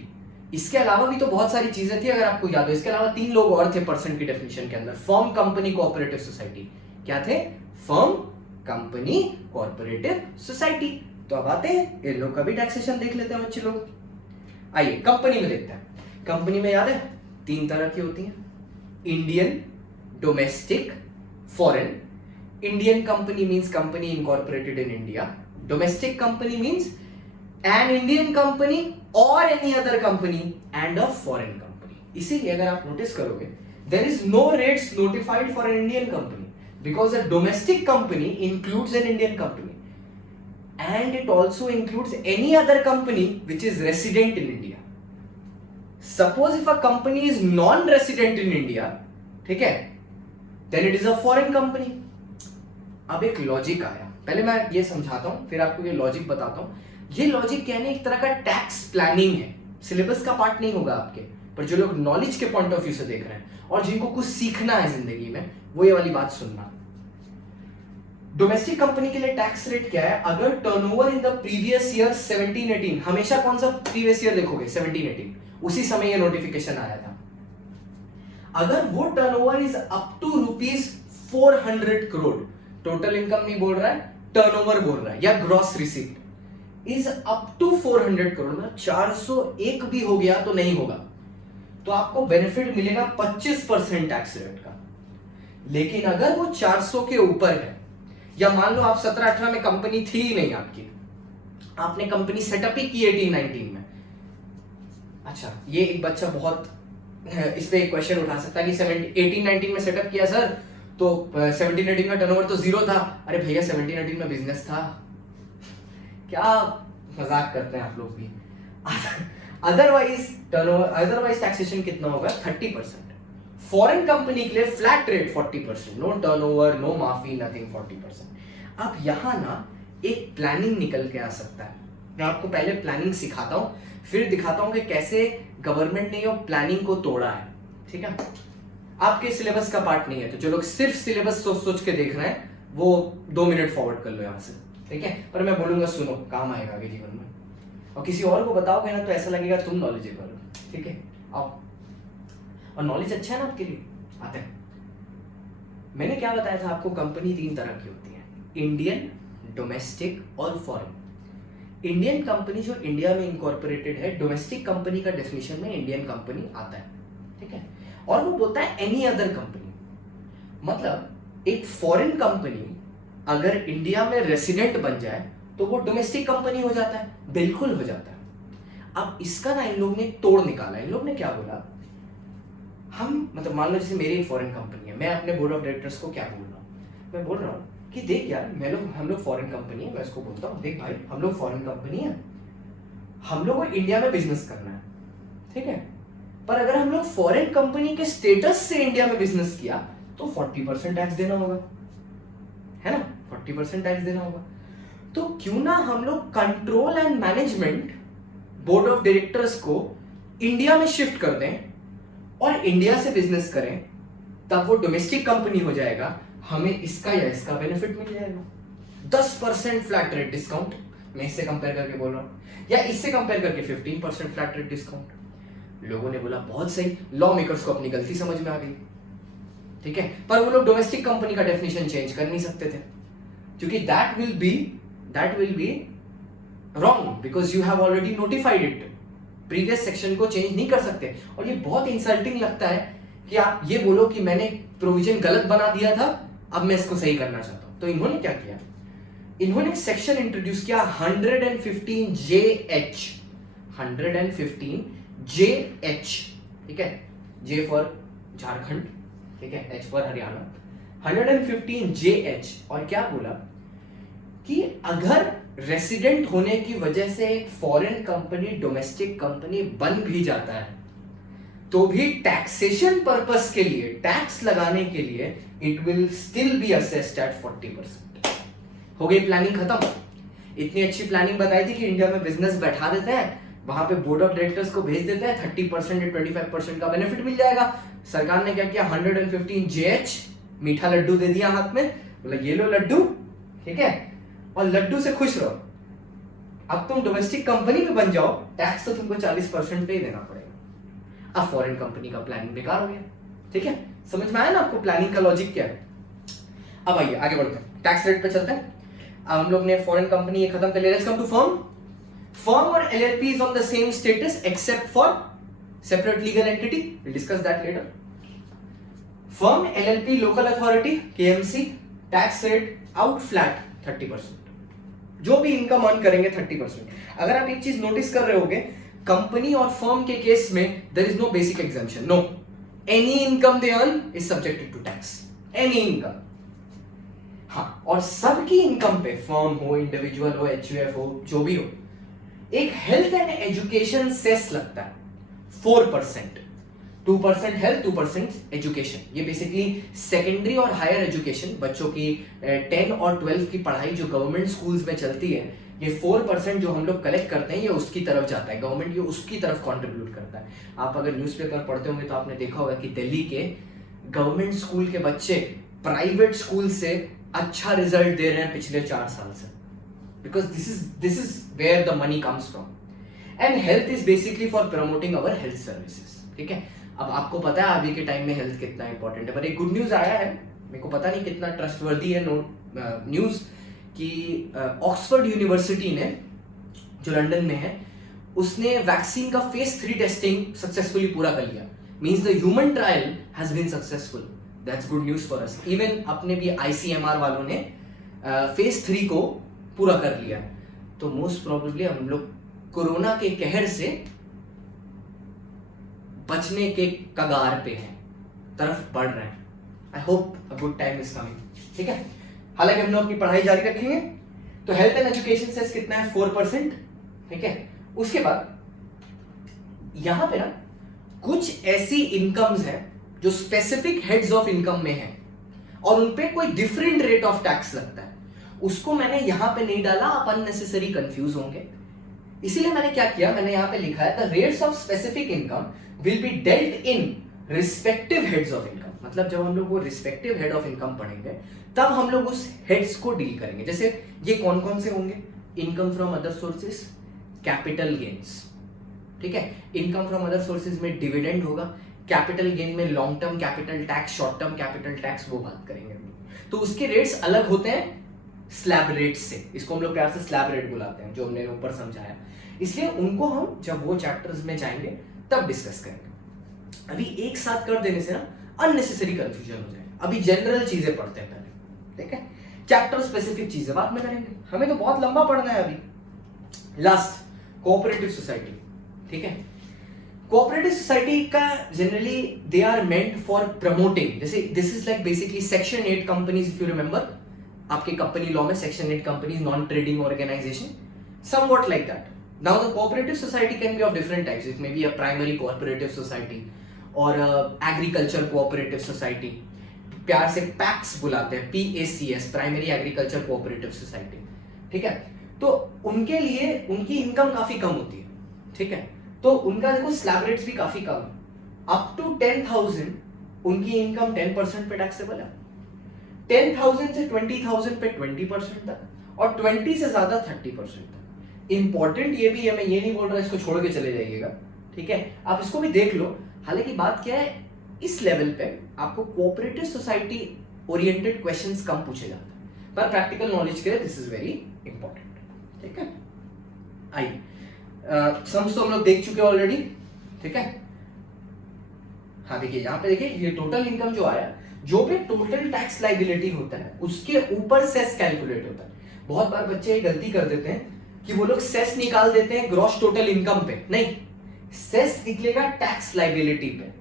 इसके अलावा भी तो बहुत सारी चीजें थी, अगर आपको याद हो। इसके अलावा 3 लोग और थे पर्सन की डेफिनेशन के अंदर, फर्म, कंपनी, कोऑपरेटिव सोसाइटी। क्या थे? Firm, company, cooperative society. तो अब आते हैं इन लोग का भी टैक्सेशन देख लेते हैं बच्चे लोग। आइए कंपनी में देखते हैं। कंपनी में याद है 3 तरह की होती हैं, Indian, domestic, foreign. Indian company means company incorporated in India. Domestic company means an Indian company or any other company and a foreign company. इसीलिए अगर आप नोटिस करोगे there is no rates notified for an Indian company because a domestic company includes an Indian company and it also includes any other company which is resident in India. Suppose if a company is non-resident in India, ठीक है, then it is a foreign company. अब एक logic आया, पहले मैं ये समझाता हूं फिर आपको ये लॉजिक बताता हूं। ये लॉजिक क्या है, एक तरह का टैक्स प्लानिंग है, सिलेबस का पार्ट नहीं होगा आपके, पर जो लोग नॉलेज के पॉइंट ऑफ व्यू से देख रहे हैं और जिनको कुछ सीखना है जिंदगी में, वो ये वाली बात सुनना। डोमेस्टिक कंपनी के लिए टैक्स रेट क्या है? अगर turnover in the previous year 17-18, हमेशा कौन सा प्रीवियस ईयर देखोगे? 17-18, उसी समय ये नोटिफिकेशन आया था। अगर वो turnover is up to ₹400 crore, total income नहीं बोल रहा है, टर्नओवर बोल रहा है, या gross receipt is up to 400 crore, मतलब 401 भी हो गया तो नहीं होगा, तो आपको बेनिफिट मिलेगा 25% टैक्स रेट का। लेकिन अगर वो 400 के ऊपर है, या मान लो आप 17-18 में कंपनी थी ही नहीं आपकी, आपने कंपनी सेटअप ही की 18-19 में। अच्छा, ये एक बच्चा बहुत इस पे एक क्वेश्चन उठा सकता है कि 18-19 में सेटअप किया सर, तो 17-18 में टर्नओवर तो 0 था। अरे भैया 17-18 में बिजनेस था, क्या मजाक करते हैं आप लोग भी। अदरवाइज टैक्सेशन कितना होगा? 30%। फॉरेन कंपनी के लिए flat rate 40%, no turnover, no माफी, नथिंग, 40%। अब यहां ना एक प्लानिंग निकल के आ सकता है। मैं आपको पहले प्लानिंग सिखाता हूं, फिर दिखाता हूं कि कैसे गवर्नमेंट ने ये प्लानिंग को तोड़ा है, ठीक है। आपके सिलेबस का पार्ट नहीं है, तो जो लोग सिर्फ सिलेबस सोच सोच के देख रहे हैं वो 2 मिनट फॉरवर्ड कर लो यहां से, ठीक है। पर मैं बोलूंगा सुनो, काम आएगा आगे जीवन में, और किसी और को बताओगे ना तो ऐसा लगेगा तुम नॉलेजेबल हो, ठीक है। आओ, और नॉलेज अच्छा है ना आपके लिए, आते हैं। मैंने क्या बताया था आपको? कंपनी 3 तरह की होती है, इंडियन, डोमेस्टिक और फॉरेन। इंडियन कंपनी जो इंडिया में इनकॉर्पोरेटेड है, डोमेस्टिक कंपनी का डेफिनेशन में इंडियन कंपनी आता है, ठीक है। और वो बोलता है एनी अदर कंपनी, मतलब एक फॉरेन कंपनी अगर इंडिया में रेसिडेंट बन जाए तो वो डोमेस्टिक कंपनी हो जाता है, बिल्कुल हो जाता है। अब इसका ना इन लोग ने तोड़ निकाला। इन लोग ने क्या बोला, हम मतलब मान लो जैसे मेरी एक फॉरेन कंपनी है, मैं अपने बोर्ड ऑफ डायरेक्टर्स को क्या बोल रहा हूँ, मैं बोल रहा हूँ कि देख यार हम लोग फॉरेन कंपनी है, मैं इसको बोलता हूँ देख भाई हम लोग फॉरेन कंपनी है, हम लोग को इंडिया में बिजनेस करना है, ठीक है, पर अगर हम लोग फॉरेन कंपनी के स्टेटस से इंडिया में बिजनेस किया तो 40% टैक्स देना होगा, है ना, 40% टैक्स देना होगा। तो क्यों ना हम लोग control and management board of directors को इंडिया में शिफ्ट कर दें और इंडिया से बिजनेस करें, तब वो डोमेस्टिक कंपनी हो जाएगा, हमें इसका या इसका बेनिफिट मिल जाएगा। 10% फ्लैट रेट डिस्काउंट, मैं इससे कंपेयर करके बोल रहा हूं, या इससे कंपेयर करके 15% फ्लैट रेट डिस्काउंट। लोगों ने बोला बहुत सही, लॉ मेकर्स को अपनी गलती समझ में आ गई, ठीक है, पर वो लोग डोमेस्टिक कंपनी का डेफिनेशन चेंज कर नहीं सकते थे, क्योंकि that will be wrong because you have already notified it. Previous section को चेंज नहीं कर सकते, और ये बहुत इंसल्टिंग लगता है कि आप ये बोलो कि मैंने प्रोविजन गलत बना दिया था, अब मैं इसको सही करना चाहता हूं। तो इन्होंने क्या किया, इन्होंने सेक्शन इंट्रोड्यूस किया 115JH, 115JH, ठीक है, जे फॉर झारखंड, ठीक है, एच फॉर हरियाणा, 115JH। और क्या बोला कि अगर रेसिडेंट होने की वजह से एक फॉरेन कंपनी डोमेस्टिक कंपनी बन भी जाता है तो भी टैक्सेशन पर्पस के लिए, टैक्स लगाने के लिए it will still be assessed at 40%। हो गई प्लानिंग खत्म। इतनी अच्छी प्लानिंग बताई थी कि इंडिया में बिजनेस बैठा देते हैं, वहां पे बोर्ड ऑफ डायरेक्टर्स को भेज देते हैं, 30% या 25% का बेनिफिट मिल जाएगा। सरकार ने क्या किया, 115JH मीठा लड्डू दे दिया हाथ में, बोला ये लो लड्डू, ठीक है, और लड्डू से खुश रहो। अब तुम डोमेस्टिक कंपनी में बन जाओ, टैक्स तो तुमको 40% पे ही देना पड़ेगा। अब फॉरेन कंपनी का प्लानिंग बेकार हो गया, ठीक है, समझ में आया ना आपको प्लानिंग का लॉजिक क्या है। अब आइए आगे बढ़ते हैं, टैक्स रेट पे चलते हैं। अब हम लोग ने फॉरेन कंपनी ये खत्म कर लिया, let's come to firm. Firm और LLP is on the same status except for separate legal entity, we'll discuss that later. Firm, LLP, local authority, KMC, tax rate out flat 30%, जो भी income earn करेंगे 30%। अगर आप एक चीज notice कर रहे होगे, कंपनी और फर्म के केस में there is no basic exemption, no, any income they earn is subjected to tax, any income. हाँ, और सबकी इनकम पे, फर्म हो, इंडिविजुअल हो, HUF हो, जो भी हो, एक हेल्थ एंड एजुकेशन सेस लगता है 4%, 2% हेल्थ, 2% एजुकेशन। ये बेसिकली सेकेंडरी और हायर एजुकेशन, बच्चों की 10 और 12 की पढ़ाई जो गवर्नमेंट स्कूल्स में चलती है, ये 4% जो हम लोग कलेक्ट करते हैं ये उसकी तरफ जाता है, गवर्नमेंट ये उसकी तरफ कंट्रीब्यूट करता है। आप अगर न्यूज़पेपर पढ़ते होंगे तो आपने देखा होगा कि दिल्ली के गवर्नमेंट स्कूल के बच्चे प्राइवेट स्कूल से अच्छा रिजल्ट दे रहे हैं पिछले 4 साल से, because this is where the money comes from. And health is basically for promoting our health services, ठीक है। अब आपको पता है अभी के टाइम में हेल्थ कितना इंपॉर्टेंट है, पर एक गुड न्यूज आया है, मेरे को पता नहीं कितना ट्रस्टवर्दी है न्यूज, कि ऑक्सफोर्ड यूनिवर्सिटी ने जो लंदन में है, उसने वैक्सीन का फेज 3 टेस्टिंग सक्सेसफुली पूरा कर लिया। Means the human trial has been successful, that's good news for us. Even अपने भी ICMR वालों ने फेज 3 को पूरा कर लिया। तो मोस्ट प्रोबेबली हम लोग कोरोना के कहर से बचने के कगार पे हैं, तरफ बढ़ रहे हैं। I hope a good time is coming, ठीक है। हालांकि हम लोग अपनी पढ़ाई जारी रखेंगे। तो हेल्थ एंड एजुकेशन सेस कितना है, 4%, ठीक है। उसके बाद यहां पे ना कुछ ऐसी इनकम्स हैं जो स्पेसिफिक हेड्स ऑफ इनकम में है और उनपे कोई डिफरेंट रेट ऑफ टैक्स लगता है, उसको मैंने यहां पे नहीं डाला, आप अननेसेसरी कंफ्यूज होंगे। इसीलिए मैंने क्या किया, मैंने यहां पे लिखा है the rates of specific income will be dealt in respective heads of income. मतलब जब हम लोग वो रिस्पेक्टिव हेड ऑफ इनकम पढ़ेंगे तब हम लोग उस हेड्स को डील करेंगे। जैसे ये कौन कौन से होंगे, income from other sources, capital gains, ठीक है। इनकम फ्रॉम अदर सोर्सेज में डिविडेंड होगा, कैपिटल गेन में long term capital tax, short term capital tax, वो बात करेंगे। तो उसके रेट्स अलग होते हैं स्लैब रेट से, इसको हम लोग प्यार से स्लैब रेट बुलाते हैं, जो हमने ऊपर समझाया। इसलिए उनको हम जब वो चैप्टर्स में जाएंगे तब डिस्कस करेंगे। अभी एक साथ कर देने से ना अननेसेसरी कंफ्यूजन हो जाए। अभी जनरल चीजें पढ़ते हैं पहले, ठीक है। चैप्टर स्पेसिफिक चीजें बाद में करेंगे, हमें तो बहुत लंबा पढ़ना है अभी। Last, cooperative society. ठीक है, कोऑपरेटिव सोसाइटी का generally they are meant for promoting, जैसे this is like basically section 8 companies, if you remember आपके कंपनी लॉ में section 8 companies, non trading organization, somewhat like that. Now the cooperative society can be of different types, it may be a primary cooperative society और agriculture cooperative society, प्यार से PACS बुलाते हैं, PACS, primary agriculture cooperative society. ठीक है, तो उनके लिए उनकी इनकम काफी कम होती है। ठीक है, तो उनका देखो स्लैब रेट्स भी काफी कम है, अप टू 10,000 उनकी इनकम 10% पे टैक्सेबल है, 10,000 से 20,000 पे 20% तक, और 20 से ज्यादा 30% तक। इंपॉर्टेंट ये भी है, मैं ये नहीं बोल रहा इसको छोड़ के चले जाइएगा, ठीक है, आप इसको भी देख लो। हालांकि बात क्या है, इस लेवल पे आपको कोऑपरेटिव सोसाइटी ओरिएंटेड क्वेश्चंस कम पूछे जाते हैं, पर प्रैक्टिकल नॉलेज के लिए दिस इज वेरी इंपॉर्टेंट। ठीक है, आइए सम्स तो हम लोग देख चुके ऑलरेडी। ठीक है, हाँ देखिए यहाँ पे देखिए, ये टोटल इनकम जो आया, जो भी टोटल टैक्स लायबिलिटी होता है उसके ऊपर सेस कैलकुलेट होता है। बहुत बार बच्चे ये गलती कर देते हैं कि वो लोग सेस निकाल देते हैं ग्रॉस टोटल इनकम पे, नहीं, सेस निकलेगा टैक्स लायबिलिटी पे।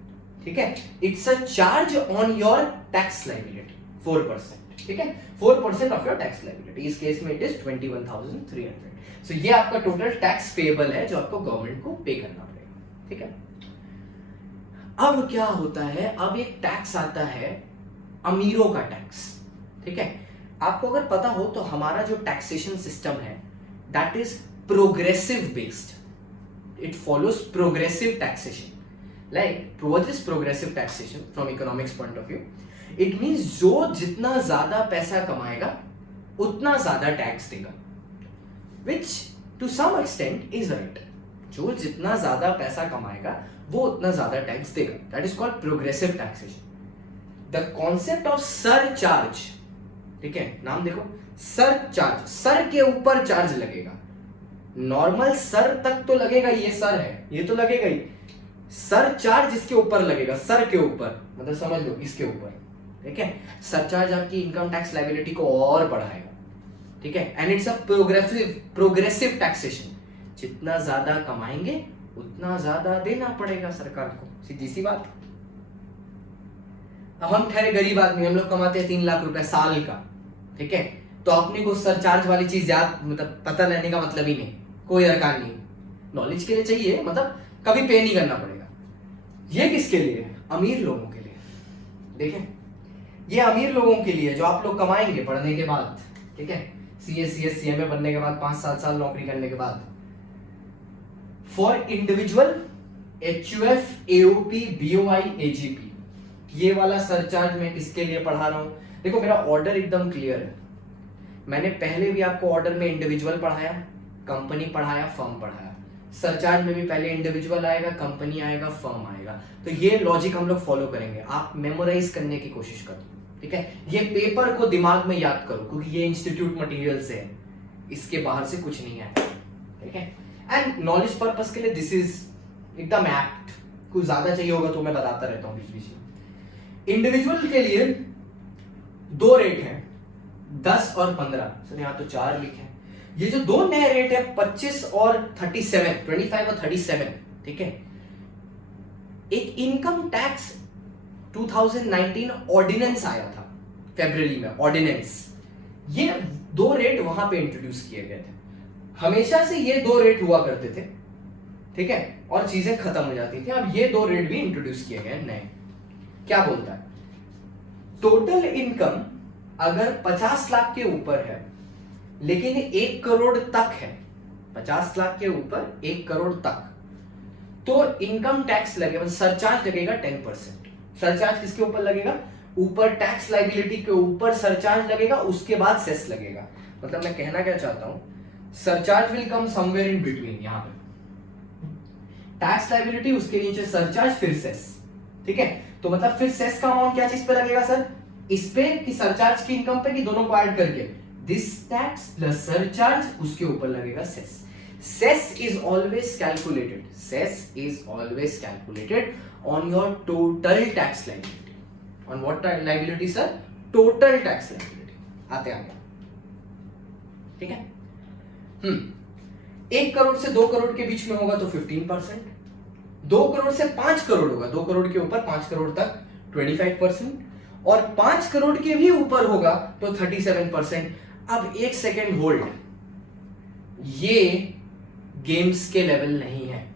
ठीक है, it's a charge on your tax liability 4%। ठीक है, 4% ऑफ योर टैक्स लायबिलिटी, इस केस में इट इज 21,300। सो ये आपका टोटल टैक्स पेएबल है जो आपको गवर्नमेंट को पे करना पड़ेगा। ठीक है, अब क्या होता है, अब एक टैक्स आता है अमीरों का टैक्स। ठीक है, आपको अगर पता हो तो हमारा जो टैक्सेशन सिस्टम है that is progressive based, it follows progressive taxation. Like what is progressive taxation from economics point of view? It means जो जितना ज्यादा पैसा कमाएगा उतना ज्यादा टैक्स देगा, which to some extent is right। जो जितना ज्यादा पैसा कमाएगा वो उतना ज्यादा टैक्स देगा, that is called progressive taxation. The concept of surcharge, ठीक है, नाम देखो, सरचार्ज, सर के ऊपर चार्ज लगेगा। नॉर्मल सर तक तो लगेगा, ये सर है, ये तो लगेगा ही, सरचार्ज इसके ऊपर लगेगा, सर के ऊपर, मतलब समझ लो इसके ऊपर। ठीक है, सरचार्ज आपकी इनकम टैक्स लायबिलिटी को और बढ़ाएगा। ठीक है, and it's a progressive taxation, जितना ज्यादा कमाएंगे उतना ज्यादा देना पड़ेगा सरकार को, सीधी सी बात। अब हम ठहरे गरीब आदमी, हम लोग कमाते हैं 3 लाख रुपए साल का। ठीक है, तो अपने को सरचार्ज वाली चीज याद, मतलब पता लेने का मतलब ही नहीं, कोई दरकार नहीं, नॉलेज के लिए चाहिए, मतलब कभी पे नहीं करना पड़ेगा। ये किसके लिए? अमीर लोगों के लिए। देखें, ये अमीर लोगों के लिए जो आप लोग कमाएंगे पढ़ने के बाद। ठीक है, CS, CS, CMA बनने के बाद 5-7 साल नौकरी करने के बाद। For individual HUF, AOP, BOI, AGP, ये वाला सरचार्ज मैं किसके लिए पढ़ा रहा हूं? देखो मेरा ऑर्डर एकदम क्लियर है, मैंने पहले भी आपको ऑर्डर में इंडिविजुअल पढ़ाया, कंपनी पढ़ाया, फर्म पढ़ाया। सरचार्ज में भी पहले इंडिविजुअल आएगा, कंपनी आएगा, फर्म आएगा। तो ये लॉजिक हम लोग फॉलो करेंगे, आप मेमोराइज करने की कोशिश करो। ठीक है, ये पेपर को दिमाग में याद करो, क्योंकि ये इंस्टीट्यूट मटेरियल से है, इसके बाहर से कुछ नहीं है। ठीक है, एंड नॉलेज पर्पस के लिए दिस इज एकदम एप्ट। कुछ ज्यादा चाहिए होगा तो मैं बताता रहता हूँ बीच बीच में। इंडिविजुअल के लिए 2 रेट हैं, 10 और 15। सर यहाँ तो 4 लिखे हैं। ये जो 2 नए रेट है 25 और 37, 25 और 37। ठीक है, एक इनकम टैक्स 2019 ऑर्डिनेंस आया था फरवरी में, ऑर्डिनेंस, ये 2 रेट वहां पे इंट्रोड्यूस किए गए थे। हमेशा से ये 2 रेट हुआ करते थे। ठीक है, और चीजें खत्म हो जाती थी। अब ये 2 रेट भी इंट्रोड्यूस किए गए नए। क्या बोलता है? टोटल इनकम अगर 50 लाख के ऊपर है लेकिन 1 करोड़ तक है, 50 लाख के ऊपर 1 करोड़ तक, तो इनकम टैक्स लगेगा, सरचार्ज लगेगा 10%। सरचार्ज किसके ऊपर लगेगा? ऊपर टैक्स लायबिलिटी के ऊपर सरचार्ज लगेगा, उसके बाद सेस लगेगा। मतलब मैं कहना क्या चाहता हूं, surcharge will come somewhere in between. यहां पे टैक्स लायबिलिटी, उसके नीचे सरचार्ज, फिर सेस। ठीक है, तो मतलब फिर सेस का अमाउंट क्या चीज पे लगेगा सर? इस पे कि सरचार्ज की इनकम पे, कि दोनों को ऐड करके? दिस टैक्स प्लस सरचार्ज, उसके ऊपर लगेगा cess. Cess is always calculated, cess is always calculated on your total tax liability. On what liability sir? Total tax liability. आते आगे, ठीक है। 1 करोड़ से 2 करोड़ के बीच में होगा तो 15%, 2 करोड़ से 5 करोड़ होगा, 2 करोड़ के ऊपर 5 करोड़ तक 25%, और 5 करोड़ के भी ऊपर होगा तो 37%। अब 1 सेकेंड होल्ड, ये गेम्स के लेवल नहीं है,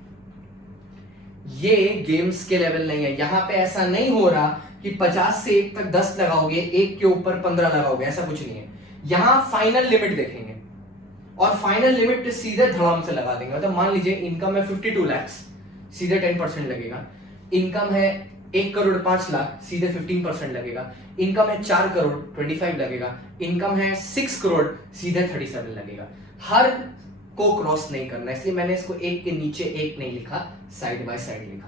ये गेम्स के लेवल नहीं है। यहां पे ऐसा नहीं हो रहा कि 50 से 1 तक 10 लगाओगे, 1 के ऊपर 15 लगाओगे, ऐसा कुछ नहीं है। यहां फाइनल लिमिट देखेंगे और फाइनल लिमिट पे सीधे धड़ाम से लगा देंगे। मतलब मान लीजिए इनकम है 52 लाख, सीधे 10% लगेगा। इनकम है 1 करोड़ 5 लाख, सीधे 15% लगेगा। इनकम है 4 करोड़ 25 लगेगा। इनकम है 6 करोड़, सीधे 37 लगेगा। हर को क्रॉस नहीं करना, इसलिए मैंने इसको एक के नीचे एक नहीं लिखा, साइड बाय साइड लिखा,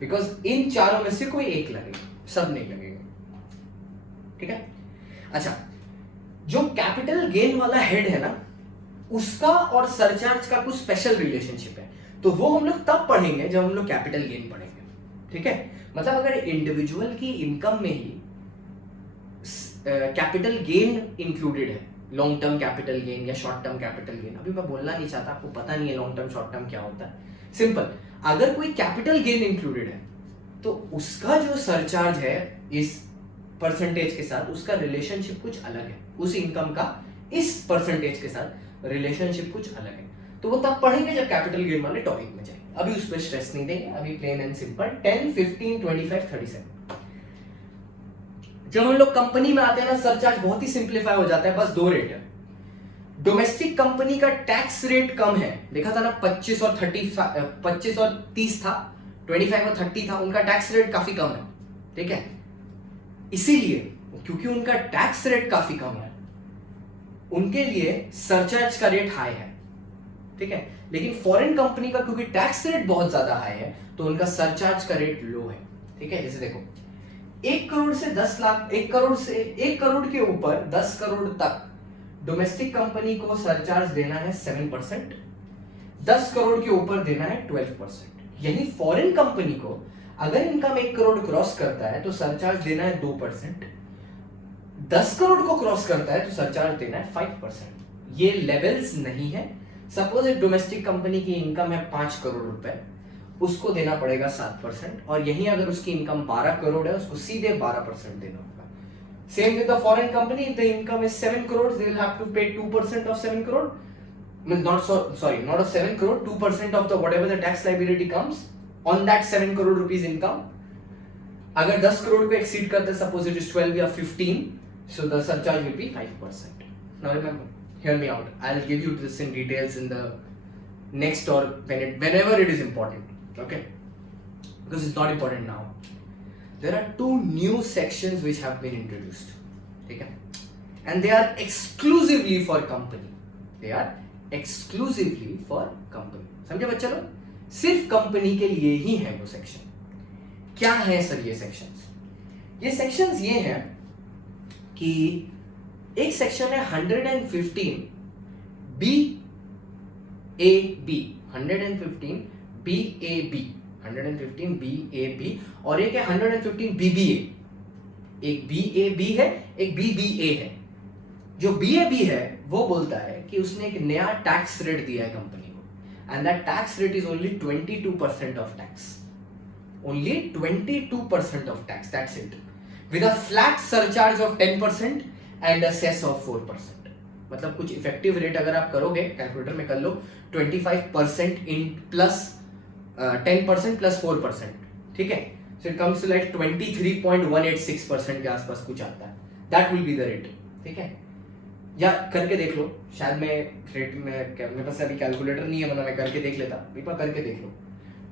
बिकॉज इन चारों में से कोई एक लगेगा, सब नहीं लगेगा, ठीक है। अच्छा, जो कैपिटल गेन वाला हेड है ना, उसका और सरचार्ज का कुछ स्पेशल रिलेशनशिप है, तो वो हम लोग तब पढ़ेंगे जब हम लोग कैपिटल गेन पढ़ेंगे, ठीक है। मतलब अगर इंडिविजुअल की इनकम में ही कैपिटल गेन इंक्लूडेड है, लॉन्ग टर्म कैपिटल गेन या शॉर्ट टर्म कैपिटल गेन, अभी मैं बोलना नहीं चाहता, आपको पता नहीं है लॉन्ग टर्म शॉर्ट टर्म क्या होता है। सिंपल, अगर कोई कैपिटल गेन इंक्लूडेड है तो उसका जो सरचार्ज है इस परसेंटेज के साथ, उसका रिलेशनशिप कुछ अलग है, उस इनकम का इस परसेंटेज के साथ रिलेशनशिप कुछ अलग है। तो वो तब पढ़ेंगे जब कैपिटल गेन वाले टॉपिक में जाएंगे, अभी उस पर स्ट्रेस नहीं देंगे। अभी प्लेन एंड सिंपल 10, 15, 25, 37। जब हम लोग कंपनी में आते हैं ना, सरचार्ज बहुत ही सिंप्लीफाई हो जाता है, बस 2 रेट है। डोमेस्टिक कंपनी का टैक्स रेट कम है, देखा था ना, 25 और 30 था, 25 और 30 था, उनका टैक्स रेट काफी कम है, ठीक है। इसीलिए क्योंकि उनका टैक्स रेट काफी कम है, उनके लिए सरचार्ज का रेट हाई है, ठीक है। लेकिन फॉरेन कंपनी का क्योंकि टैक्स रेट बहुत ज्यादा हाई है, तो उनका सरचार्ज का रेट लो है, ठीक है। जैसे देखो, 1 करोड़ से 10 लाख, 1 करोड़ के ऊपर 10 करोड़ तक डोमेस्टिक कंपनी को सरचार्ज देना है 7%, 10 करोड़ के ऊपर देना है 12%। यही फॉरेन कंपनी को अगर इनकम 1 करोड़ क्रॉस करता है तो सरचार्ज देना है 2%, 10 करोड़ को क्रॉस करता है तो सरचार्ज देना है 5%। ये लेवल्स नहीं है। सपोज एक डोमेस्टिक कंपनी की इनकम है 5 करोड़ रुपए, उसको देना पड़ेगा 7%, और यहीं अगर उसकी इनकम 12 करोड़ है, उसको सीधे 12% देना होगा। Same with the foreign company, if the income is 7 crores, they will have to pay 2% of 7 crore. Not of 7 crore, 2% of the whatever the tax liability comes on that 7 crore rupees income. अगर 10 करोड़ को exceed करते, suppose it is 12 या 15, so the surcharge will be 5%. Now remember, hear me out. I'll give you this in details in the next or whenever it is important, okay? Because it's not important now. There are 2 new sections which have been introduced, ठीक है, and they are exclusively for company. They are exclusively for company. समझे बच्चा लोग? सिर्फ company के लिए ही है वो सेक्शन। क्या है सर ये सेक्शंस? ये सेक्शंस ये हैं कि एक सेक्शन है 115 BAB, 115 BAB, 115 BAB, और एक है 115 BBA। एक BAB है, एक BBA है। जो BAB है वो बोलता है कि उसने एक नया टैक्स रेट दिया है कंपनी को, and that tax rate is only 22% of tax, only 22% of tax, that's it, with a flat surcharge of 10% and a cess of 4%। मतलब कुछ इफेक्टिव रेट अगर आप करोगे, कैलकुलेटर में कर लो, 25% इन प्लस 10% प्लस 4%, ठीक है। So it comes to like 23.186% के आसपास कुछ आता है, that will be the rate, ठीक है। या करके देख लो, शायद मैं रेट में, मेरे पास अभी कैलकुलेटर नहीं है, वरना मैं करके देख लेता, एक करके देख लो।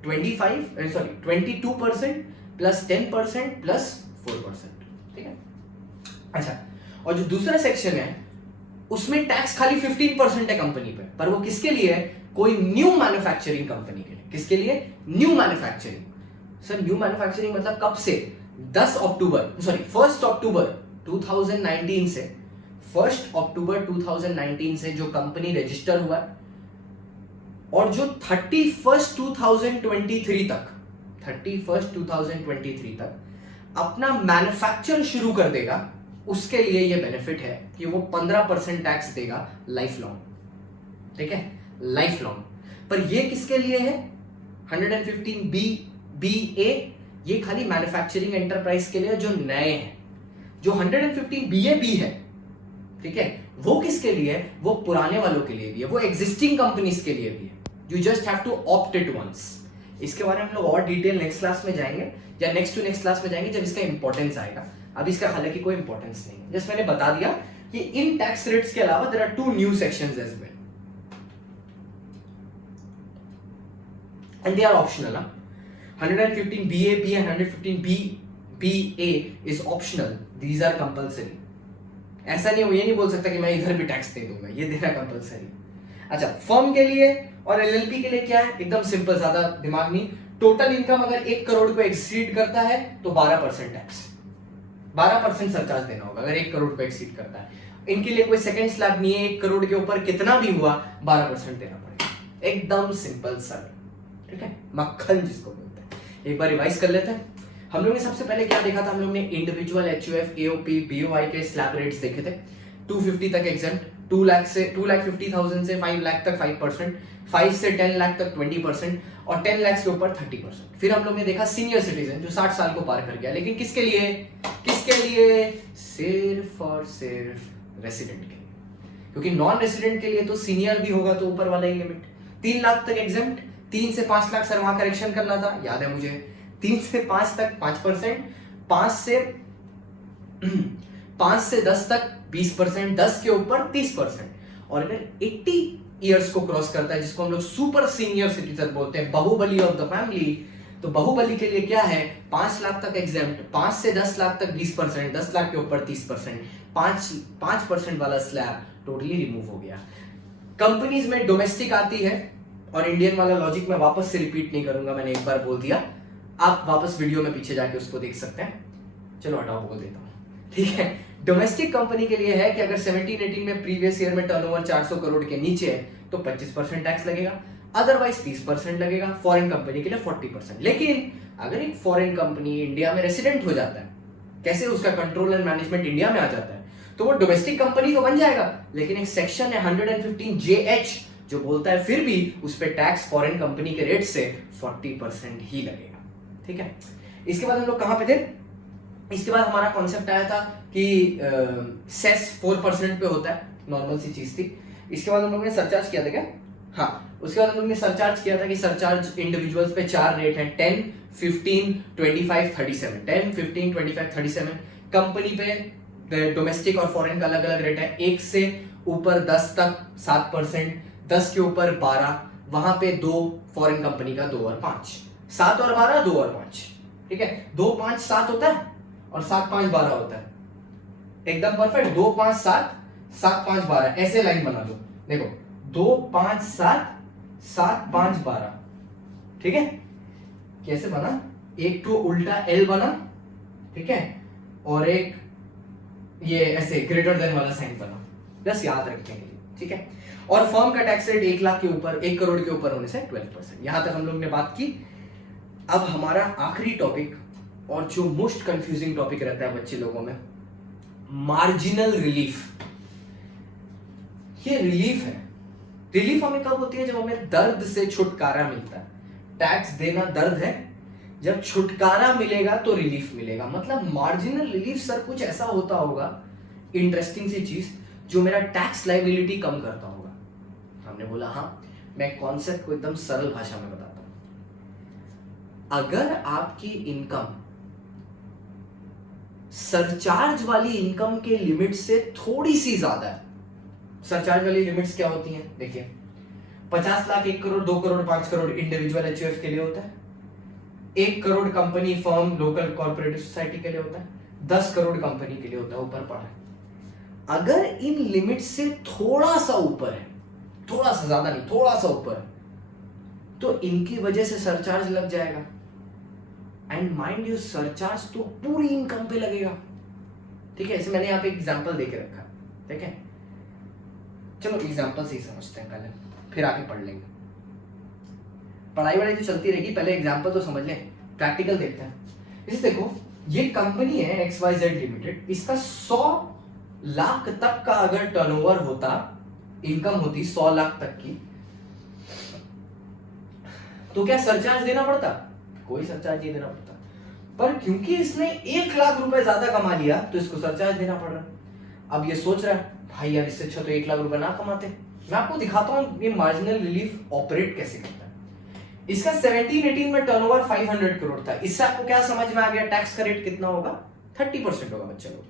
22% प्लस 10% प्लस 4%, ठीक है। अच्छा, और जो दूसरा सेक्शन है उसमें टैक्स खाली 15% है कंपनी पे, पर वो किसके लिए है? कोई न्यू मैन्युफैक्चरिंग कंपनी के लिए। किसके लिए? New manufacturing. Sir new manufacturing मतलब कब से? 1 अक्टूबर 2019 से, 1 अक्टूबर 2019 से जो कंपनी रजिस्टर हुआ है, और जो 31 2023 तक अपना मैन्युफैक्चर शुरू कर देगा उसके लिए ये बेनिफिट है कि वो 15% टैक्स देगा लाइफ लॉन्ग, ठीक है, लाइफ लॉन्ग। पर ये किसके लिए है? 115BA ये खाली मैन्युफैक्चरिंग एंटरप्राइज के लिए जो नए हैं। जो 115BA है, ठीक है, वो किसके लिए है? वो पुराने वालों के लिए भी है, वो एग्जिस्टिंग कंपनीज के लिए भी है। You just have to opt it once. इसके बारे में हम लोग और डिटेल नेक्स्ट क्लास में जाएंगे, या नेक्स्ट टू नेक्स्ट क्लास में जाएंगे जब इसका इंपॉर्टेंस आएगा। अभी इसका हालांकि कोई इंपॉर्टेंस नहीं है, जस्ट मैंने बता दिया कि इन टैक्स रेट्स के अलावा there are 2 new sections as well and they are optional. 115BA and 115BA is optional, these are compulsory। ऐसा नहीं, ये नहीं बोल सकता कि मैं इधर भी टैक्स दे दूंगा, ये देना कंपलसरी। अच्छा, फर्म के लिए और एलएलपी के लिए क्या है? एकदम सिंपल, ज्यादा दिमाग नहीं। टोटल इनकम अगर 1 करोड़ को एक्सीड करता है तो 12% टैक्स, 12% सरचार्ज देना होगा अगर 1 करोड़ को एक्सीड करता है। इनके लिए कोई सेकंड स्लैब नहीं है, 1 करोड़ के ऊपर कितना भी हुआ 12% देना पड़ेगा। एकदम सिंपल सर, ठीक है, मक्खन जिसको बोलते हैं। एक बार रिवाइज कर लेते हैं। हम लोग ने सबसे पहले क्या देखा था? हम लोग ने इंडिविजुअल एचयूएफ, एओपी, बीओआई के स्लैब रेट्स देखे थे। 250 तक एग्जेम्प्ट, 2,50,000 से 5 लाख तक 5%, 5 से 10 लाख तक 20% और 10 लाख के ऊपर 30%। फिर हम लोग ने देखा सीनियर सिटीजन जो 60 साल को पार कर गया, लेकिन किसके लिए? किसके लिए? सिर्फ और सिर्फ रेसिडेंट के लिए, क्योंकि नॉन रेसिडेंट के लिए तो सीनियर भी होगा तो ऊपर वाला ही लिमिट। 3 लाख तक एग्जेम्प्ट, 3 से 5 लाख, सर वहां करेक्शन करना था, याद है मुझे। 3 से 5 तक 5%, 5 से 10 तक 20%, 10 के ऊपर 30%। और अगर 80 इयर्स को क्रॉस करता है, जिसको हम लोग सुपर सीनियर सिटीजन बोलते हैं, बाहुबली ऑफ द फैमिली, तो बाहुबली के लिए क्या है? 5 लाख तक एग्जेम्प्ट, 5 से 10 लाख तक 20%, 10 लाख के ऊपर 30%, 5% वाला स्लैब टोटली रिमूव हो गया। कंपनीज में डोमेस्टिक आती है, और इंडियन वाला लॉजिक मैं वापस से रिपीट नहीं करूंगा, मैंने एक बार बोल दिया, आप वापस वीडियो में पीछे जाके उसको देख सकते हैं। चलो हटाओ, बोल देता हूं, ठीक है। डोमेस्टिक कंपनी के लिए है कि अगर 17-18 में प्रीवियस ईयर में टर्नओवर 400 करोड़ के नीचे है तो 25% टैक्स लगेगा, अदरवाइज 30% लगेगा। फॉरेन कंपनी के लिए 40%। लेकिन अगर एक फॉरेन कंपनी इंडिया में रेसिडेंट हो जाता है, कैसे उसका कंट्रोल एंड मैनेजमेंट इंडिया में आ जाता है, तो वो डोमेस्टिक कंपनी तो बन जाएगा, लेकिन एक सेक्शन है 115JH जो बोलता है फिर भी उस पर टैक्स फॉरेन कंपनी के रेट से 40% ही लगेगा, ठीक है। इसके बाद हम लोग कहां पे थे? इसके बाद हमारा कॉन्सेप्ट आया था कि सेस 4% पे होता है, नॉर्मल सी चीज थी। इसके बाद हम लोग ने सरचार्ज किया था क्या? हाँ, उसके बाद हम लोग ने सरचार्ज किया था कि सरचार्ज इंडिविजुअल्स पे 4 रेट है, 10, 15, 25, 37। 10, 15, 25, 37। कंपनी पे डोमेस्टिक और फॉरेन का अलग अलग रेट है। 1 से ऊपर 10 तक 7%, 10 के ऊपर 12, वहां पे 2 फॉरेन कंपनी का 2 और 5, 7 और 12, 2 और 5, ठीक है। 2, 5, 7 होता है और 7, 5, 12 होता है, एकदम परफेक्ट। 2, 5, 7, 7, 5, 12 ऐसे लाइन बना दो, देखो 2, 5, 7, 7, 5, 12, ठीक है। कैसे बना? एक तो उल्टा एल बना, ठीक है, और एक ये ऐसे ग्रेटर देन वाला साइन बना, बस याद रखने के लिए, ठीक है। और फर्म का टैक्स रेट 1 लाख के ऊपर, 1 करोड़ के ऊपर होने से 12%। यहां तक हम लोग ने बात की। अब हमारा आखिरी टॉपिक, और जो मोस्ट कंफ्यूजिंग टॉपिक रहता है बच्चे लोगों में, मार्जिनल रिलीफ। ये रिलीफ है। रिलीफ हमें कब होती है? जब हमें दर्द से छुटकारा मिलता है। टैक्स देना दर्द है, जब छुटकारा मिलेगा तो रिलीफ मिलेगा। मतलब मार्जिनल रिलीफ सर कुछ ऐसा होता होगा, इंटरेस्टिंग सी चीज, जो मेरा टैक्स लायबिलिटी कम करता होगा। हमने बोला हाँ, मैं कॉन्सेप्ट को एकदम सरल भाषा में बताता हूं। अगर आपकी इनकम सरचार्ज वाली इनकम के लिमिट से थोड़ी सी ज्यादा है, सरचार्ज वाली लिमिट्स क्या होती हैं? देखिए, 50 लाख, 1 करोड़, 2 करोड़, 5 करोड़ इंडिविजुअल एचयूएफ के लिए होता है, 1 crore company, firm, local corporative society के लिए होता है, 10 करोड़ कंपनी के लिए होता है, ऊपर पड़ा है। अगर इन लिमिट से थोड़ा सा ऊपर है, थोड़ा सा, ज्यादा नहीं, थोड़ा सा ऊपर है, तो इनकी वजह से सरचार्ज लग जाएगा। एंड माइंड यू, सरचार्ज तो पूरी इनकम पे लगेगा, ठीक है। ऐसे मैंने यहाँ पे एग्जांपल देके रखा, ठीक है। चलो एग्जांपल से ही समझते हैं पहले, फिर आगे पढ़ लेंगे। पढ़ाई वढ़ाई तो चलती रहेगी, पहले एग्जांपल तो समझ लें, प्रैक्टिकल देखते हैं। इसे देखो, ये कंपनी है XYZ लिमिटेड, इसका 100 लाख तक का अगर टर्नओवर होता, इनकम होती 100 लाख तक की, तो क्या सरचार्ज देना पड़ता? कोई सरचार्ज नहीं देना पड़ता। पर क्योंकि इसने 1 लाख रुपए ज्यादा कमा लिया तो इसको सरचार्ज देना पड़ रहा। अब ये सोच रहा है भाई यार इससे अच्छा तो 1 लाख रुपए ना कमाते। मैं आपको दिखाता हूं ये मार्जिनल रिलीफ ऑपरेट कैसे करता है। इसका 17-18 में टर्नओवर 500 करोड़ था। इससे आपको क्या समझ में आ गया टैक्स का रेट कितना होगा? 30% होगा बच्चे लोग,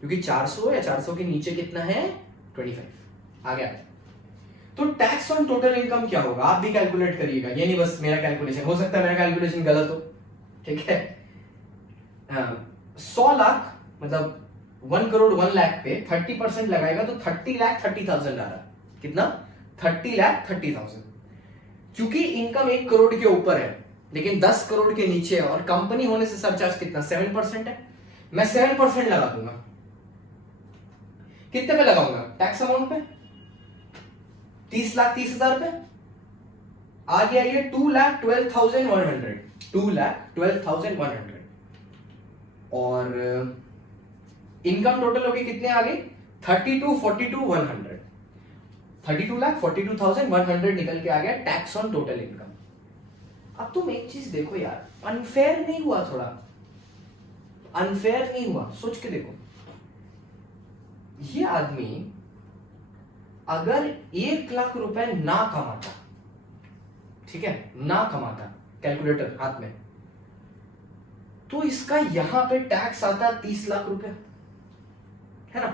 क्योंकि 400 या 400 के नीचे कितना है? 25 आ गया। तो टैक्स ऑन टोटल इनकम क्या होगा? आप भी कैलकुलेट करिएगा, ये नहीं बस मेरा कैलकुलेशन, हो सकता है मेरा कैलकुलेशन गलत हो, ठीक है। 100 लाख मतलब 1 करोड़ 1 लाख पे 30% लगाएगा तो 30,30,000 आ रहा। कितना? 30,30,000। क्योंकि इनकम 1 करोड़ के ऊपर है लेकिन 10 करोड़ के नीचे है और कंपनी होने से सरचार्ज कितना? 7% है। मैं 7% लगा दूंगा। कितने पे लगाऊंगा? टैक्स अमाउंट पे 30,30,000 पे आ गया ये 2,12,100। 2,12,100 और इनकम टोटल होगी कितने आ गई? 32,42,100। 32,42,100 निकल के आ गया टैक्स ऑन टोटल इनकम। अब तुम एक चीज देखो यार, अनफेयर नहीं हुआ? थोड़ा अनफेयर नहीं हुआ? सोच के देखो, ये आदमी अगर 1 लाख रुपए ना कमाता, ठीक है, ना कमाता, कैलकुलेटर हाथ में, तो इसका यहां पे टैक्स आता 30 लाख रुपए, है ना?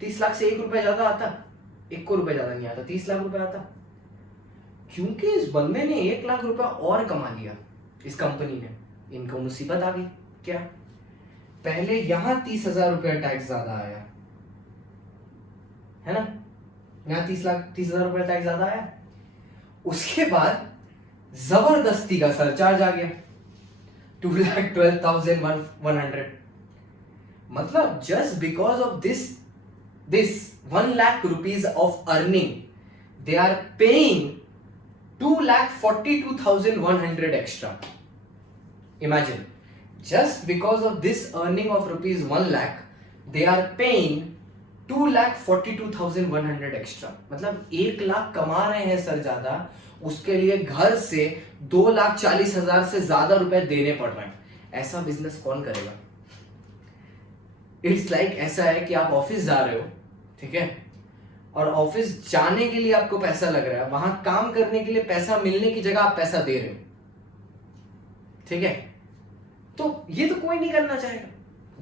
30 लाख से 1 रुपए ज्यादा आता, 1 को रुपए ज्यादा नहीं आता, 30 लाख रुपए आता। क्योंकि इस बंदे ने 1 लाख रुपए और कमा लिया, इस कंपनी ने, इनको मुसीबत आ गई। क्या? पहले यहां 30,000 रुपए टैक्स ज्यादा आया, है ना? यहां 30,000 रुपए टैक्स ज्यादा आया। उसके बाद जबरदस्ती का सरचार्ज आ गया 2,12,100। मतलब just because of this 1 lakh rupees of earning they are paying 2,42,100 extra. Imagine, just because of this earning of rupees 1 lakh they are paying 2,42,100 extra. मतलब 1 लाख कमा रहे हैं सर ज्यादा, उसके लिए घर से 2,40,000 से ज्यादा रुपए देने पड़ रहे हैं। ऐसा बिजनेस कौन करेगा? इट्स लाइक ऐसा है कि आप ऑफिस जा रहे हो, ठीक है, और ऑफिस जाने के लिए आपको पैसा लग रहा है, वहां काम करने के लिए पैसा मिलने की जगह आप पैसा दे रहे हो, ठीक है। तो ये तो कोई नहीं करना चाहेगा।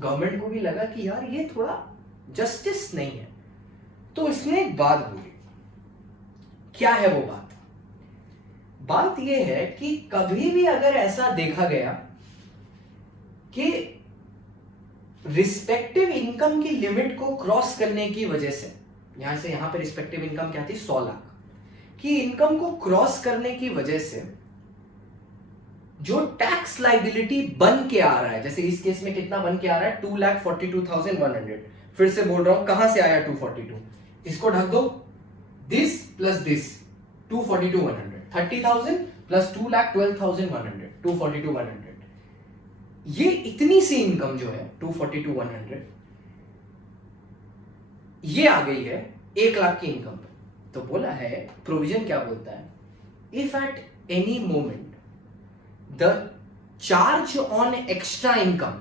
गवर्नमेंट को भी लगा कि यार ये थोड़ा जस्टिस नहीं है, तो इसने एक बात बोली। क्या है वो बात? बात ये है कि कभी भी अगर ऐसा देखा गया कि रिस्पेक्टिव इनकम की लिमिट को क्रॉस करने की वजह से, यहां से यहां पे रिस्पेक्टिव इनकम क्या थी? 100 लाख की इनकम को क्रॉस करने की वजह से जो टैक्स लाइबिलिटी बन के आ रहा है, जैसे इस केस में कितना बन के आ रहा है? 2,42,100। फिर से बोल रहा हूं, कहां से आया 242? इसको ढक दो, दिस प्लस दिस, 242,100, 30,000 प्लस 2,12,100, 242,100। ये इतनी सी इनकम जो है 242,100 ये आ गई है 1 लाख की इनकम पे। तो बोला है, प्रोविजन क्या बोलता है? If at any moment the charge on extra income,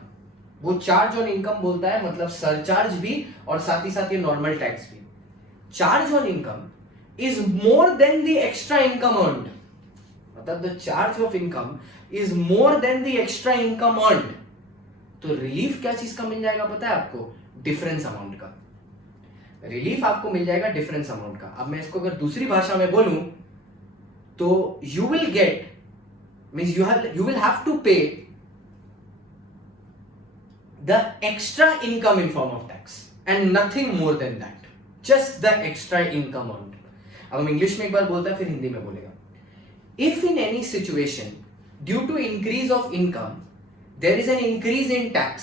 वो चार्ज ऑन इनकम बोलता है मतलब सरचार्ज भी और साथ ही साथ ये नॉर्मल टैक्स भी, charge on income is more than the extra income earned, मतलब the charge of income is more than the extra income earned, तो रिलीफ क्या चीज का मिल जाएगा पता है आपको? डिफरेंस अमाउंट का रिलीफ आपको मिल जाएगा, डिफरेंस अमाउंट का। अब मैं इसको अगर दूसरी भाषा में बोलूं तो you will get means you will have to pay the extra income in form of tax and nothing more than that, just the extra income earned। अब हम इंग्लिश में एक बार बोलता है फिर हिंदी में बोलेगा। If in any situation due to increase of income there is an increase in tax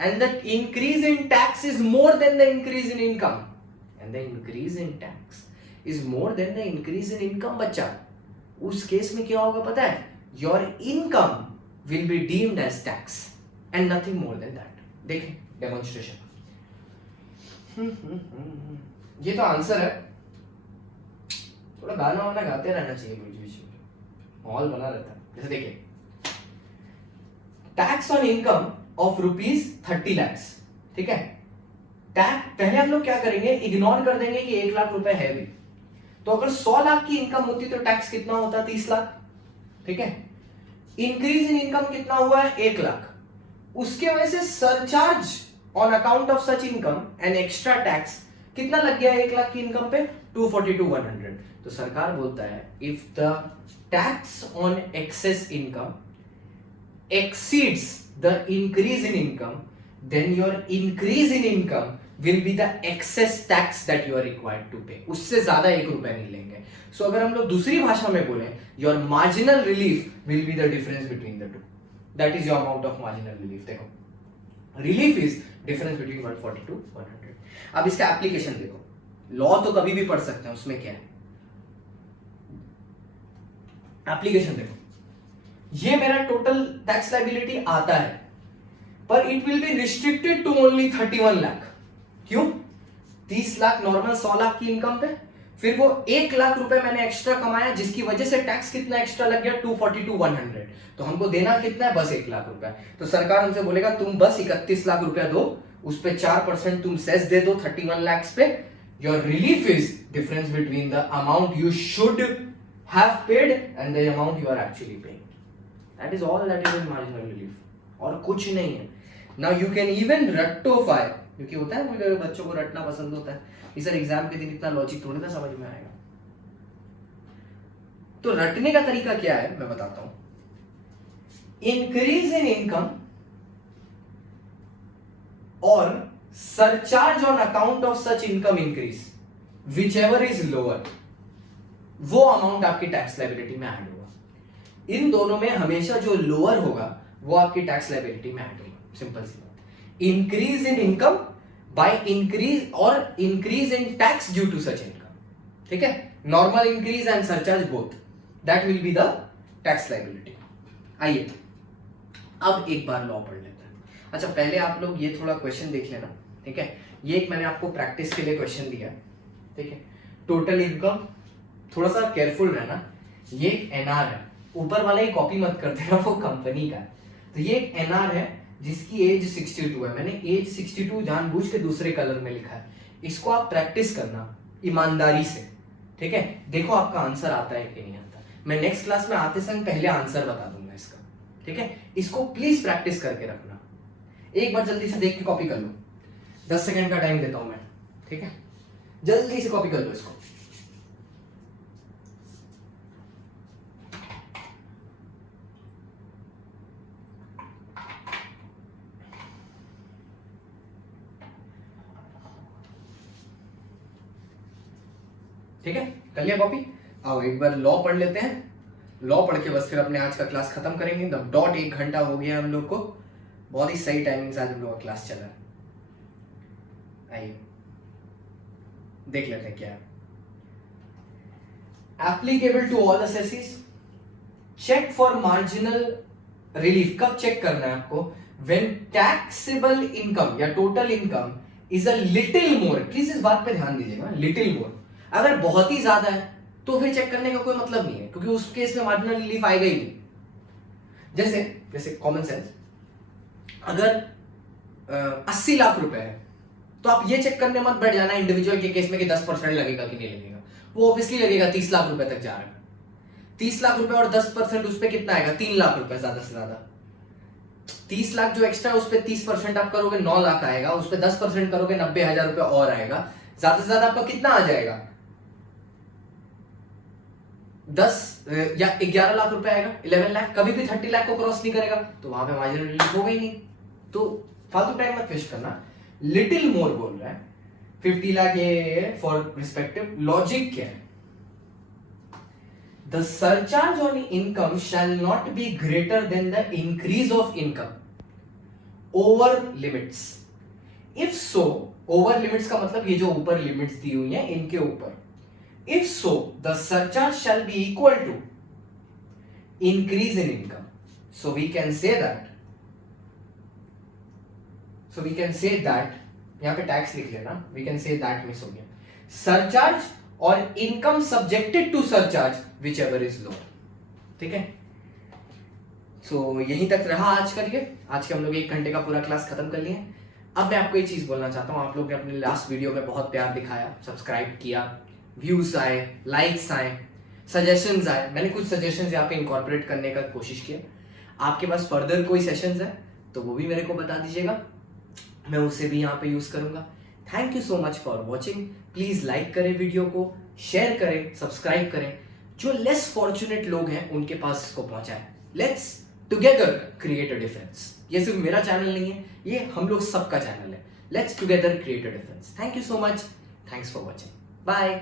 and the increase in tax is more than the increase in income and the increase in tax is more than the increase in income, बच्चा उस case में क्या होगा पता है? Your income will be deemed as tax and nothing more than that. देखें demonstration. ये तो आंसर है, थोड़ा गाना वाना गाते रहना चाहिए बीच बीच में, माहौल बना रहता है। जैसे देखिए tax on income of ₹30 lakhs, ठीक है। टैक्स पहले हम लोग क्या करेंगे, इग्नोर कर देंगे कि 1 लाख रुपए है भी। तो अगर 100 लाख की इनकम होती तो टैक्स कितना होता, 30 लाख, ठीक है। इंक्रीज इन इनकम कितना हुआ है, 1 लाख। उसके वजह से surcharge on account of such income and extra tax कितना लग गया 1 लाख की इनकम पे, 242,100। तो सरकार बोलता है if the tax on excess income exceeds the increase in income, then your increase in income will be the excess tax that you are required to pay। उससे ज्यादा 1 रुपए नहीं लेंगे। सो अगर हम लोग दूसरी भाषा में बोले, your marginal relief will be the difference between the two, that is your amount of marginal relief। देखो relief is difference between 142 100। अब इसका एप्लीकेशन देखो, लॉ तो कभी भी पढ़ सकते हैं, उसमें क्या है, एप्लीकेशन देखो। ये मेरा टोटल टैक्स लायबिलिटी आता है, पर it will be restricted to only 31 lakh. क्यों? 30 लाख नॉर्मल 100 लाख की इनकम पे, फिर वो 1 लाख रुपए मैंने एक्स्ट्रा कमाया, जिसकी वजह से टैक्स कितना एक्स्ट्रा लग गया, 242,100। तो हमको देना कितना है, बस 1 लाख रुपए। तो सरकार हमसे बोलेगा तुम बस 31 लाख रुपया दो, उस पे 4% तुम सेस दे दो 31 लाख पे। Your relief is difference between the amount you should have paid and the amount you are actually paying. That is all that is in marginal relief, और कुछ नहीं है। Now you can even rectify, क्योंकि होता है मुझे बच्चों को रटना पसंद होता है, इस एग्जाम के दिन इतना लॉजिक थोड़ी ना समझ में आएगा। तो रटने का तरीका क्या है मैं बताता हूं। इंक्रीज इन इनकम और surcharge on account of such income increase, which ever is lower, वो अमाउंट आपकी टैक्स लायबिलिटी में ऐड होगा। इन दोनों में हमेशा जो लोअर होगा वो आपकी टैक्स लायबिलिटी में ऐड होगा। सिंपल सी बात। Increase in income by increase और increase in tax due to such income, ठीक है। Normal increase and surcharge both, that will be the tax liability. आइए अब एक बार लॉ पढ़ लेते हैं। अच्छा पहले आप लोग ये थोड़ा क्वेश्चन देख लेना, ठीक है। ये एक मैंने आपको प्रैक्टिस के लिए क्वेश्चन दिया, ठीक है। टोटल इनकम, थोड़ा सा केयरफुल रहना, ये एक एनआर है, ऊपर वाला ही कॉपी मत कर देना, वो कंपनी का है। तो ये एक एनआर है जिसकी एज 62 है। मैंने एज 62 जानबूझ के दूसरे कलर में लिखा है। इसको आप प्रैक्टिस करना ईमानदारी से, ठीक है। देखो आपका आंसर आता है कि नहीं आता। मैं नेक्स्ट क्लास में आते समय पहले आंसर बता दूंगा इसका, ठीक है। इसको प्लीज प्रैक्टिस करके रखना। एक बार जल्दी से देख के कॉपी कर लो, 10 सेकेंड का टाइम देता हूं मैं, ठीक है। जल्दी से कॉपी कर लो इसको। ठीक है, कर लिया कॉपी। आओ एक बार लॉ पढ़ लेते हैं। लॉ पढ़ के बस फिर अपने आज का क्लास खत्म करेंगे। द डॉट 1 घंटा हो गया हम लोग को, बहुत ही सही टाइमिंग से आज हम लोग का क्लास चला। आइए देख लेते हैं क्या है। Applicable to all assessees, check for marginal relief. कब चेक करना है आपको, व्हेन टैक्सेबल इनकम या total income is a little more. Please इस बात पे ध्यान दीजिएगा, लिटिल मोर। अगर बहुत ही ज्यादा है तो फिर चेक करने का कोई मतलब नहीं है, क्योंकि उस केस में मार्जिनल रिलीफ आएगा ही नहीं। जैसे कॉमन सेंस, अगर 80 लाख रुपए है तो आप ये चेक करने मत बैठ जाना इंडिविजुअल के केस में कि 10% लगेगा कि नहीं लगेगा। वो ऑब्वियसली लगेगा, 30 लाख रुपए तक जा रहा है। 30 लाख रुपए और 10% उस पर कितना आएगा, 3 लाख रुपए ज्यादा से ज्यादा। 30 लाख जो एक्स्ट्रा उस पर 30% आप करोगे 9 लाख आएगा, उस पर 10% करोगे 90,000 रुपए और आएगा। ज्यादा से ज्यादा आपका कितना आ जाएगा, 10 या 11 लाख रुपए आएगा, 11 लाख। कभी भी 30 लाख को क्रॉस नहीं करेगा, तो वहां पे मार्जिनल रिलीफ होगा ही नहीं। तो फालतू टाइम मत वेस्ट करना। लिटिल मोर बोल रहा है, 50 लाख ये फॉर रिस्पेक्टिव। लॉजिक क्या है, the surcharge on income shall not be greater than the increase of income over limits. If so, over limits का मतलब ये जो ऊपर लिमिट्स दी हुई हैं इनके ऊपर। If so, the surcharge shall be equal to increase in income. So we can say that so we can say that, यहाँ पे टैक्स लिख लेना, we can say that miss हो गया, सरचार्ज और income subjected to surcharge whichever is low. ठीक है, सो यहीं तक रहा आज का। आज के हम लोग 1 घंटे का पूरा क्लास खत्म कर लिए। अब मैं आपको एक चीज बोलना चाहता हूँ, आप लोग ने अपने लास्ट वीडियो में बहुत प्यार दिखाया, सब्सक्राइब किया, व्यूज आए, लाइक्स आए, सजेशंस आए। मैंने कुछ सजेशंस यहाँ पे इंकॉर्पोरेट करने का कोशिश किया। आपके पास फर्दर कोई सेशंस है तो वो भी मेरे को बता दीजिएगा, मैं उसे भी यहाँ पे यूज करूंगा। Thank you so much for watching. Please like करें वीडियो को, शेयर करें, सब्सक्राइब करें। जो लेस फॉर्चुनेट लोग हैं उनके पास इसको पहुंचाएं। Let's together create a difference. ये सिर्फ मेरा चैनल नहीं है, ये हम लोग सबका चैनल है। Let's together create a difference. Thank you so much, thanks for watching, bye.